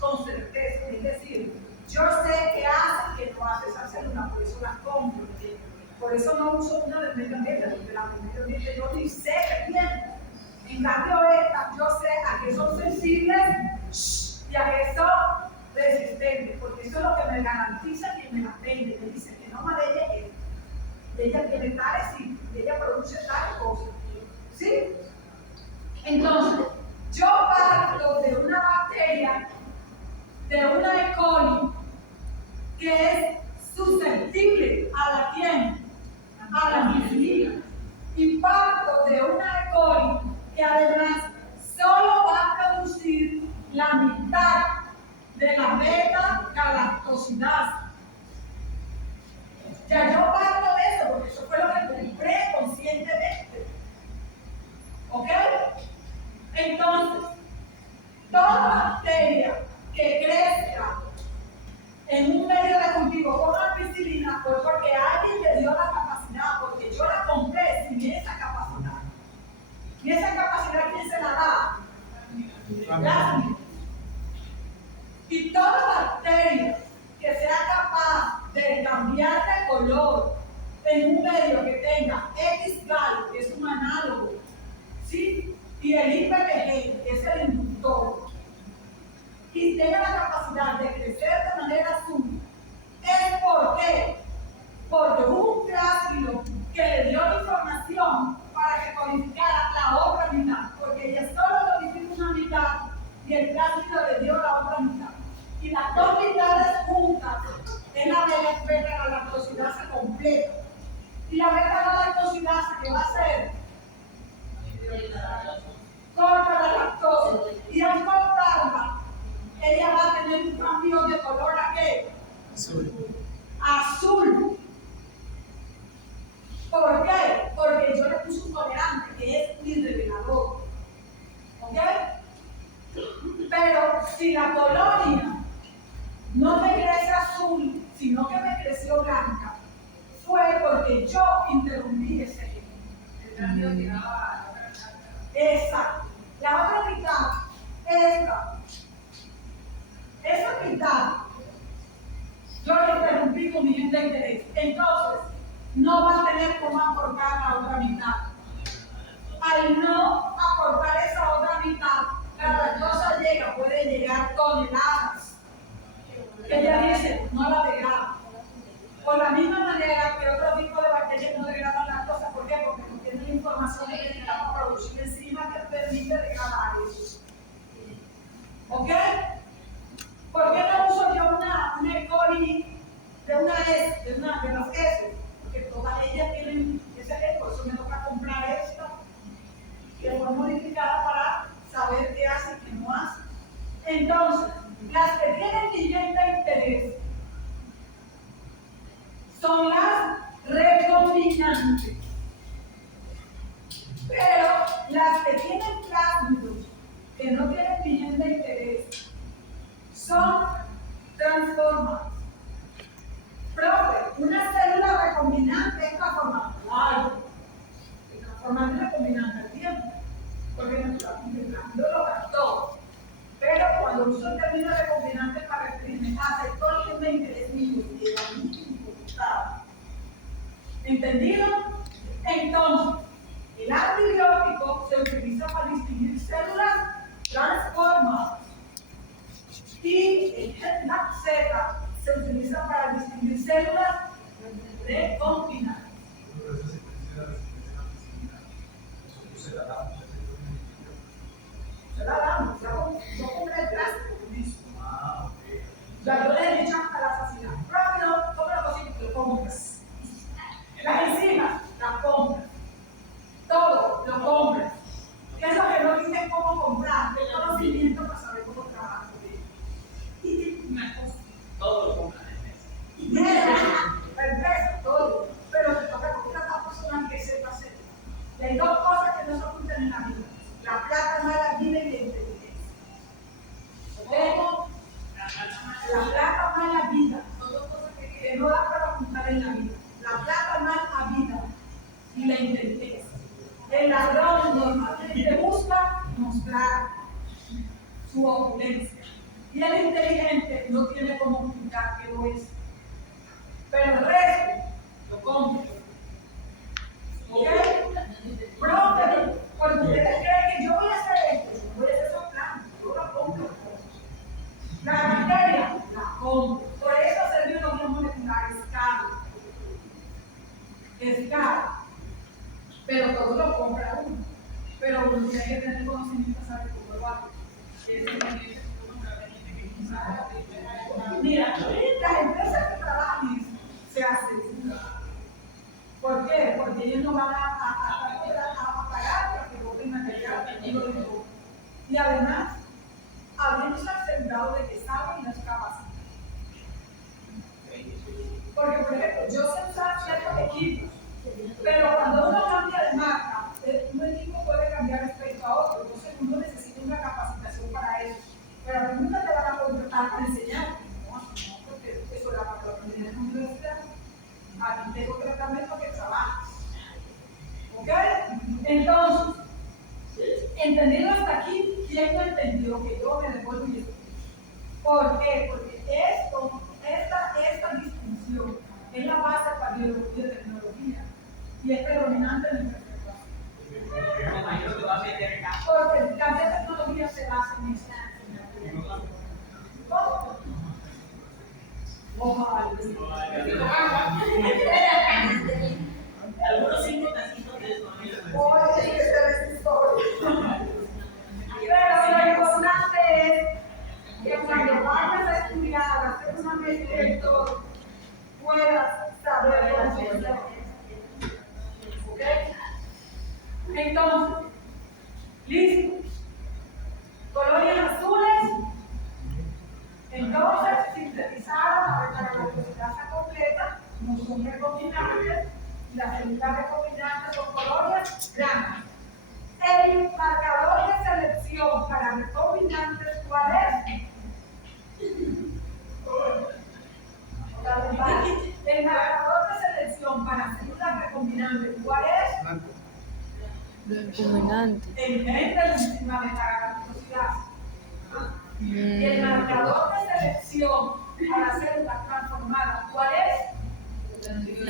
con certeza, es decir, yo sé qué hace y qué no hace esa célula, por eso las compro. Por eso no uso una del medio ambiente, porque la del medio ambiente yo ni sé qué tiene. En cambio, estas yo sé a qué son sensibles y a qué son resistentes, porque eso es lo que me garantiza quien me las vende. Me dice que no me de ella tiene tales y ella produce tales cosas. ¿Sí? Entonces, yo parto de una bacteria, de una E. coli, que es susceptible a la quién, a la ampicilina, y parto de una E. coli que además solo va a producir la mitad de la beta-galactosidasa. Ya yo parto de eso, porque eso fue lo que compré conscientemente. ¿Ok? Entonces, toda bacteria que crezca en un medio de cultivo con ampicilina fue porque alguien le dio la capacidad, porque yo la compré sin esa capacidad. ¿Y esa capacidad quién se la da? La y toda bacteria que sea capaz de cambiar de color en un medio que tenga X-gal, que es un análogo, ¿sí? Y el IPPG, que es el inductor, y tenga la capacidad de crecer de manera azul, es porque hubo un plástido que le dio la información para que codificara la otra mitad, porque ella solo lo si la colonia no me crece azul, sino que me creció blanca, fue porque yo interrumpí ese gen. Exacto. La otra mitad, esa mitad, yo la interrumpí con mi gen de interés. Entonces, no va a tener cómo aportar la otra mitad. Al no aportar esa otra mitad, la lactosa puede llegar toneladas. Ella dice, no la degrada. Por la misma manera que otro tipo de bacterias no degradan lactosa, ¿por qué? Porque no tienen información genética para producir enzimas que permiten degradar eso. ¿Ok? ¿Por qué no uso yo una E. coli de las S? Porque todas ellas tienen ese gen, por eso me toca comprar esta que fue modificada para saber qué hace y qué no hace. Entonces, las que tienen nivel de interés son las recombinantes. Pero las que tienen plásmidos que no tienen nivel de interés son transformadas. Profe, una célula recombinante es transformante. Claro, el transformante recombinante al tiempo, porque el plástido lo captó. Pero cuando uso el término recombinante para experimentar, aceptó el gen de interés mío y el anillo. ¿Entendido? Entonces, el antibiótico se utiliza para distinguir células transformadas y el gen Z se utiliza para distinguir células recombinantes. Se la damos, yo compré el plástico, listo. Ya yo le he dicho hasta la saciedad. Rápido, toma la cosita y lo compras. Las enzimas, las compras. Todo lo compras. ¿Qué es lo que no tienes cómo comprar? El conocimiento para saber cómo trabajar con ello. Y una cosa, todo lo compras en la empresa, todo. Pero te toca comprar a una persona que sepa hacer. Y hay dos cosas que no se ocultan en la vida: la plata, mala vida y la inteligencia. ¿Ok? La plata, mala vida. Son dos cosas que no da para ocultar en la vida. La plata, mala vida y la inteligencia. El ladrón normalmente busca mostrar su opulencia. Y el inteligente no tiene cómo ocultar que lo es. Pero el resto lo compra. ¿Ok? Profe, cuando ustedes creen que yo voy a hacer esto, yo voy a hacer esos planes, yo lo compro. La bacteria la compro. Por eso hacer biología molecular es caro. Es caro. Pero todo lo compra uno. Pero uno tiene que tener conocimiento para saber cómo lo hace. Mira, las empresas que trabajan en eso se aseguran. ¿Por qué? Porque ellos no van a pagar para que voten material y lo devuelvan. Y además, habiéndose asegurado de que saben las capacidades. Porque, por ejemplo, yo sé usar ciertos equipos, pero cuando uno cambia de marca, un equipo puede cambiar respecto a otro. Entonces, uno necesita una capacitación para eso. Pero a mí nunca te van a contratar para enseñar. No, porque eso era para lo que en la universidad. Aquí tengo tratamiento que trabajas. ¿Ok? Entonces, entendido hasta aquí, ¿quién no entendió que yo me devuelvo y esto? ¿Por qué? Porque esta distinción es la base para biología y tecnología y es predominante en el preservativo. Porque el cambio de tecnología se basa en esta. ¿Cómo? Ojalá. Algunos 5 tacitos de eso. Oye, que se les historia. Pero lo importante es que cuando vayas a estudiar, a hacer una maestría y todo, puedas saber cómo funciona. ¿Ok? Entonces, listo. Colonias azules. Entonces, sintetizaron para la velocidad completa, no son recombinantes, y las células recombinantes son colonias blancas. El marcador de selección para recombinantes, ¿cuál es? marcador de selección para células recombinantes, ¿cuál es? Blanco. Recombinante. El gen de la enzima beta-galactosidasa. Y el marcador de selección para células transformadas, ¿cuál es?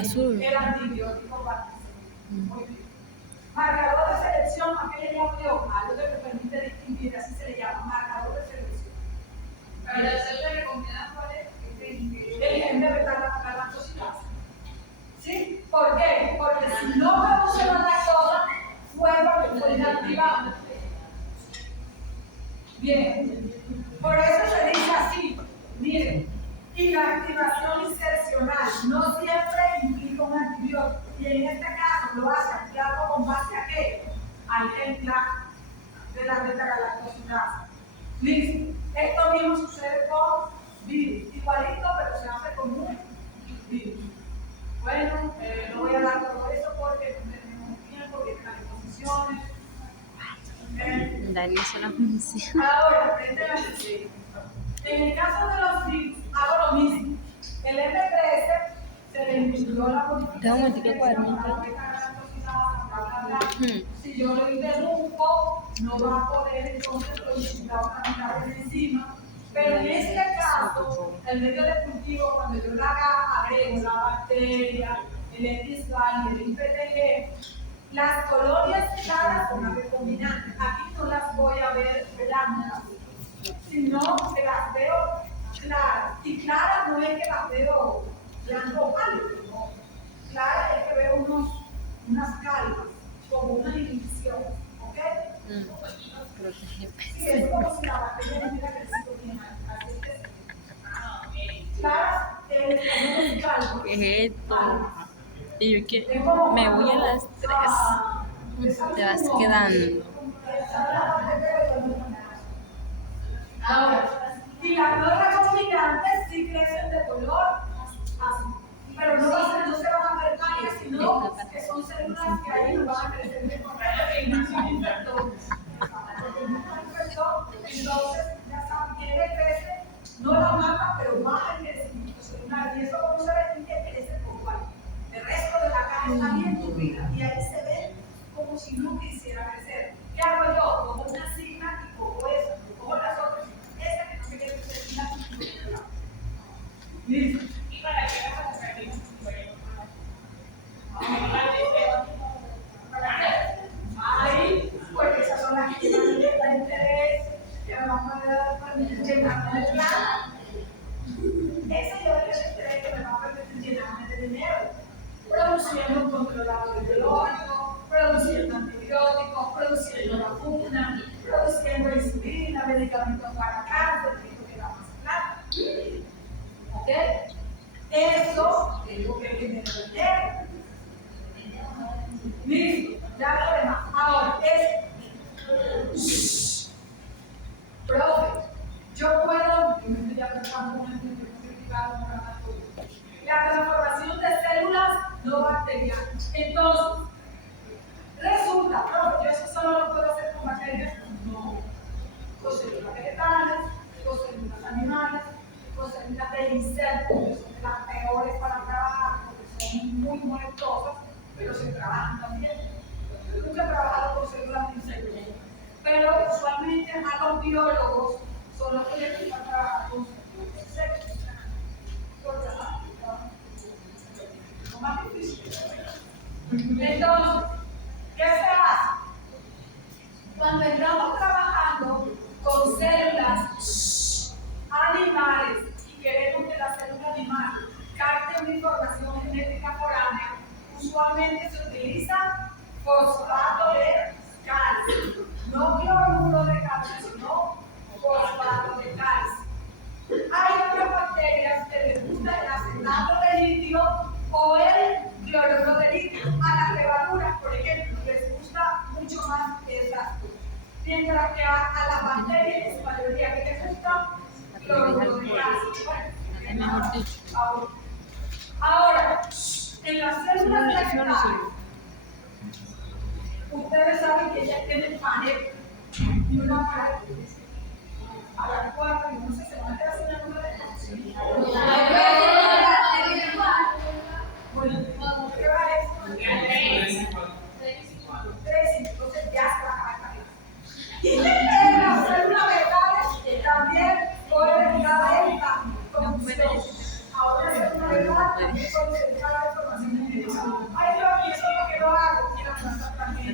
Azul. El antibiótico participante. Muy bien. Marcador de selección, ¿a qué le llamo yo? Algo que te permite distinguir, así se le llama, marcador de selección. Para la célula recombinada, ¿cuál es? El gen de beta-galactosidasa. ¿Sí? ¿Por qué? Porque si no produce la lactosa, fue porque fue inactivado. Bien. Por eso se dice así. Miren, inactivación insercional no siempre implica un antibiótico. Y en este caso lo hace activado con base a qué? Al gen de la beta-galactosidasa. Listo. Esto mismo sucede con virus. Igualito, pero se hace con un virus. Bueno, no voy a dar todo eso porque no tenemos tiempo, vienen las exposiciones. Dani solo mención. Ahora, presten atención. En el caso de los virus, hago lo mismo. El M13 se le incluyó la modificación ¿Te da un momentico, para si yo lo interrumpo, no va a poder entonces producir la otra mitad de la enzima. Pero en este caso, el medio de cultivo, cuando yo agrego la bacteria, el X-Val y el IPTG, las colonias claras son las recombinantes. Aquí no las voy a ver blancas, sino que las veo claras. Y claras no es que las veo blanco pálido, no. Claras es que veo unas calvas, como una división. ¿Ok? Sí, es como si la bacteria no hubiera crecido bien. Así es que claras es como unos calvos. ¿Qué es esto? Y yo que Es como me voy a cuando, las 3. Te vas quedando. Ahora, y las no recombinantes sí crecen de color azul, pero no se van a ver pálidas, sino que son células que ahí no van a crecer de color entonces, ya saben, tiene que crecer, no la mata, pero baja el crecimiento celular, y eso como se ve que crece por igual. El resto de la caja está bien tubida, y ahí se ve como si no quisiera crecer. ¿Qué hago yo? Cojo una signa y cojo esa, cojo las otras, esa que no se quiere crecer, la signa. Listo. ¿Y para qué vas a sacar el ¿Para qué? Ahí, porque esas son las que van a dar interés, que me van a permitir llenarme de plata. Ese yo es el interés que me va a permitir llenarme de dinero. Produciendo un controlador biológico, produciendo antibióticos, produciendo vacunas, produciendo insulina, medicamentos para cáncer, que es lo que da más plata. ¿Ok? Eso es lo que genera dinero. Listo, ya lo demás. Ahora, profe, yo puedo, yo me estoy ya pensando en la transformación de células no bacterianas. Entonces, resulta, profe, yo eso solo lo puedo hacer con bacterias, no. Con células vegetales, con células animales, con células de insectos, que son de las peores para trabajar, porque son muy molestosas, pero se trabajan también. Yo nunca he trabajado con células de insectos, pero usualmente a los biólogos son los que les gusta trabajar con células de insectos. Porque es más difícil. Entonces, ¿qué se hace? Cuando estamos trabajando con células animales y queremos que la célula animal capte una información genética foránea, usualmente se utiliza fosfato de calcio, no cloruro de calcio, sino fosfato de calcio. Hay otras bacterias que les gusta el acetato de litio o el cloruro de litio. A las levaduras, por ejemplo, les gusta mucho más el gástrico. Mientras que a las bacterias, en su mayoría, que les gusta cloruro de calcio. Es mejor dicho. Ahora, en las células vegetales, ustedes saben que ellas tienen pared y una pared. A las cuatro, y no sé, se van a hacer una de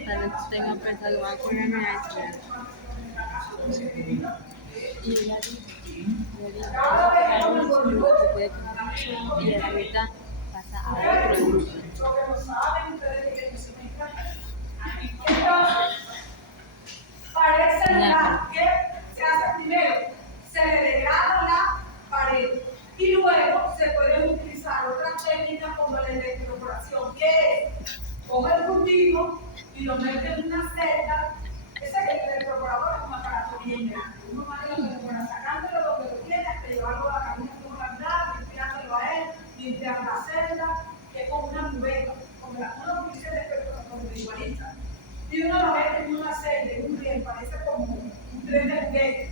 tal vez tenga pensado que va a correr en la escuela. Y ella dice que puede y de la mitad pasa a otro grupo. Para el celular, ¿qué se hace primero? Se le degrada la pared y luego se pueden utilizar otras técnicas como la electroporación, que es coger el cultivo y lo mete en una celda. Ese electroporador es un aparato bien grande. Uno más lo electropora sacándolo donde lo tiene, hasta llevarlo a la cabina de seguridad, limpiándolo a él, limpiar la celda, que es como una cubeta, como la uno utiliza el electroporador igualita. Y uno lo mete en una celda, en un tren, parece como un tren de juguete.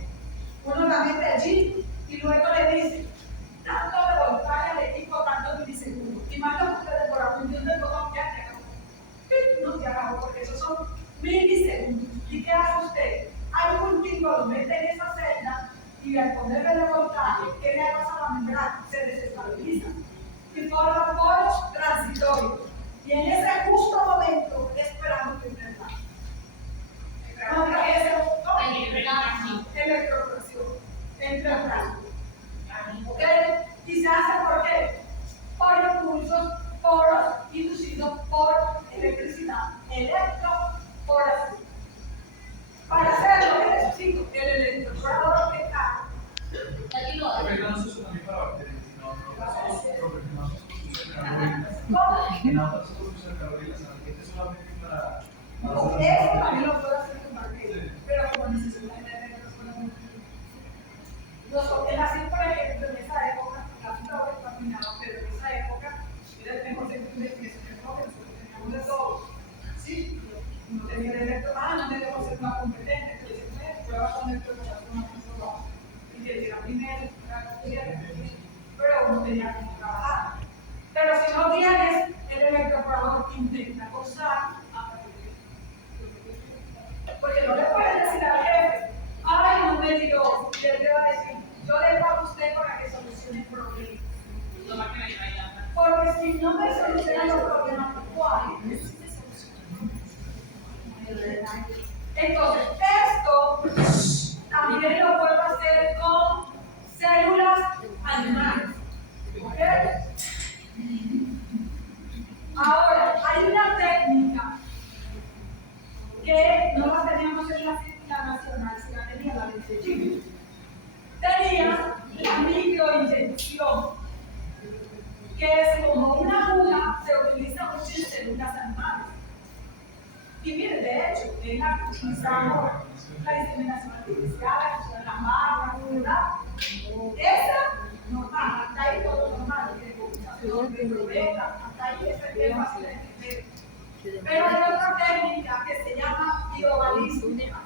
Uno la mete allí y luego le dice, tanto de voltaje al equipo, tantos milisegundos. Y más lo que ustedes por la función del botón ya te acabó. No te acabó, porque esos son milisegundos. ¿Y qué hace usted? Hay un cultivo, lo mete en esa celda y al ponerle el voltaje, ¿qué le pasa a la membrana? Se desestabiliza y forma poros transitorios. Y en ese justo momento, esperando que usted va. No, que es electroporación entre los brazos. ¿Ok? ¿Y se hace por qué? Por impulsos, poros inducidos por electricidad. Electroporación. Para hacerlo, ¿qué necesito? El electroporador que está. Pero no se usa también para bacterias, sino en otras cosas carbohidratos, este solamente para Eso también lo puedo hacer con bacterias, pero como necesito tener electroporación. En la por ejemplo, en esa época, la fruta ahora está terminada, pero en esa época era el mejor sentido de que nosotros teníamos de todo. ¿Sí? No tenía el electroporador, no debemos ser más competentes, entonces prueba con electroporación a punto bajo. Y que era primero, pero uno tenía que trabajar. Pero si no tienes el electroporador, intenta usar a partir de porque no le puedes decir al jefe, ay, no me dio, y él te va a decir, yo le pago a usted para que solucione el problema. Porque si no me soluciona los problemas, ¿cuáles? Entonces, esto también lo puedo hacer con células animales. ¿Ok? Ahora, hay una técnica que no la teníamos en la ciencia nacional, si la tenía la de Chile. Tenía la microinyección, que es como una aguja, se utiliza mucho en células animales. Y miren, de hecho, en la que utilizamos la inseminación artificial, la que son las marcas, ¿verdad? Esa, normal, hasta ahí todo normal, que hasta ahí ese tema se le entiende. Pero hay otra técnica que se llama biobalística.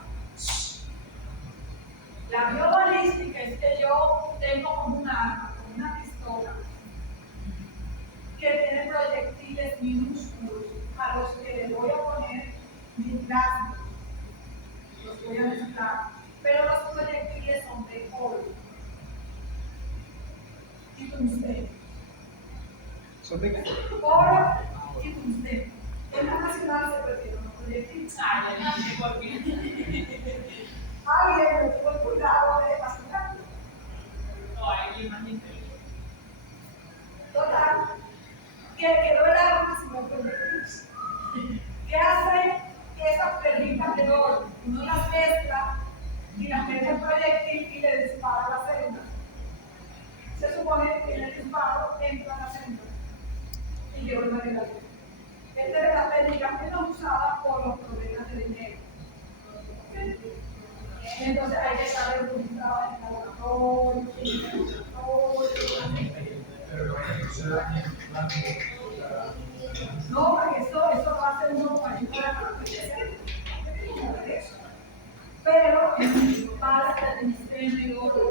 La biobalística es que yo tengo como un arma, como una pistola, que tiene proyectiles minúsculos a los que le voy a poner nitrazio. Los voy a mezclar. Pero los proyectiles son de oro y tungsteno. ¿Son de qué? Oro y tungsteno. En la nacional se prefieren los proyectiles. Alguien me tuvo el cuidado de vacilar. Total, que quedó el arma sin los proyectiles. ¿Qué hace esas perlitas de oro? Uno las mezcla y las mete en proyectil y le dispara a la célula. Se supone que en el disparo entra a la célula y lleva el material. Esta es la técnica menos usada por los problemas de dinero. Entonces hay que saber utilizar en el laboratorio, no, porque eso lo hace uno para ayudar a la pero para el sistema oro.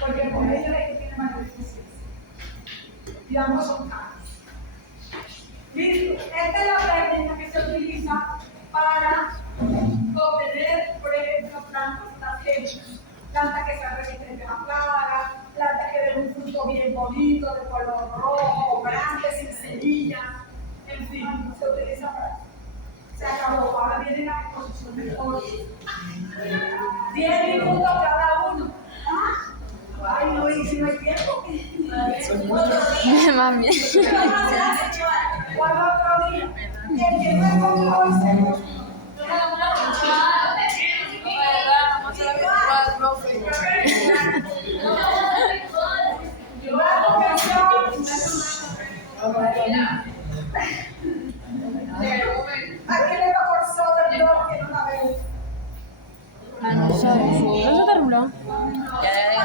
Porque con ellos es que tiene mayor eficiencia. Y ambos son caros. Listo. Esta es la técnica que se utiliza para obtener, por ejemplo, plantas transgénicas. Plantas que se resisten a la plaga, plantas que den un fruto bien bonito, de color rojo, grande, sin semillas, en fin. se utiliza para. Se acabó, ahora viene la exposición de fotos. 10 minutos cada uno. ¿Ah? Ay, no, y si no hay tiempo. Mami. ¿Cuál otro día? El que no encontró hoy se ¿a quién le va por sobre el blog que no la veo? A nosotros. ¿No se terminó? Ya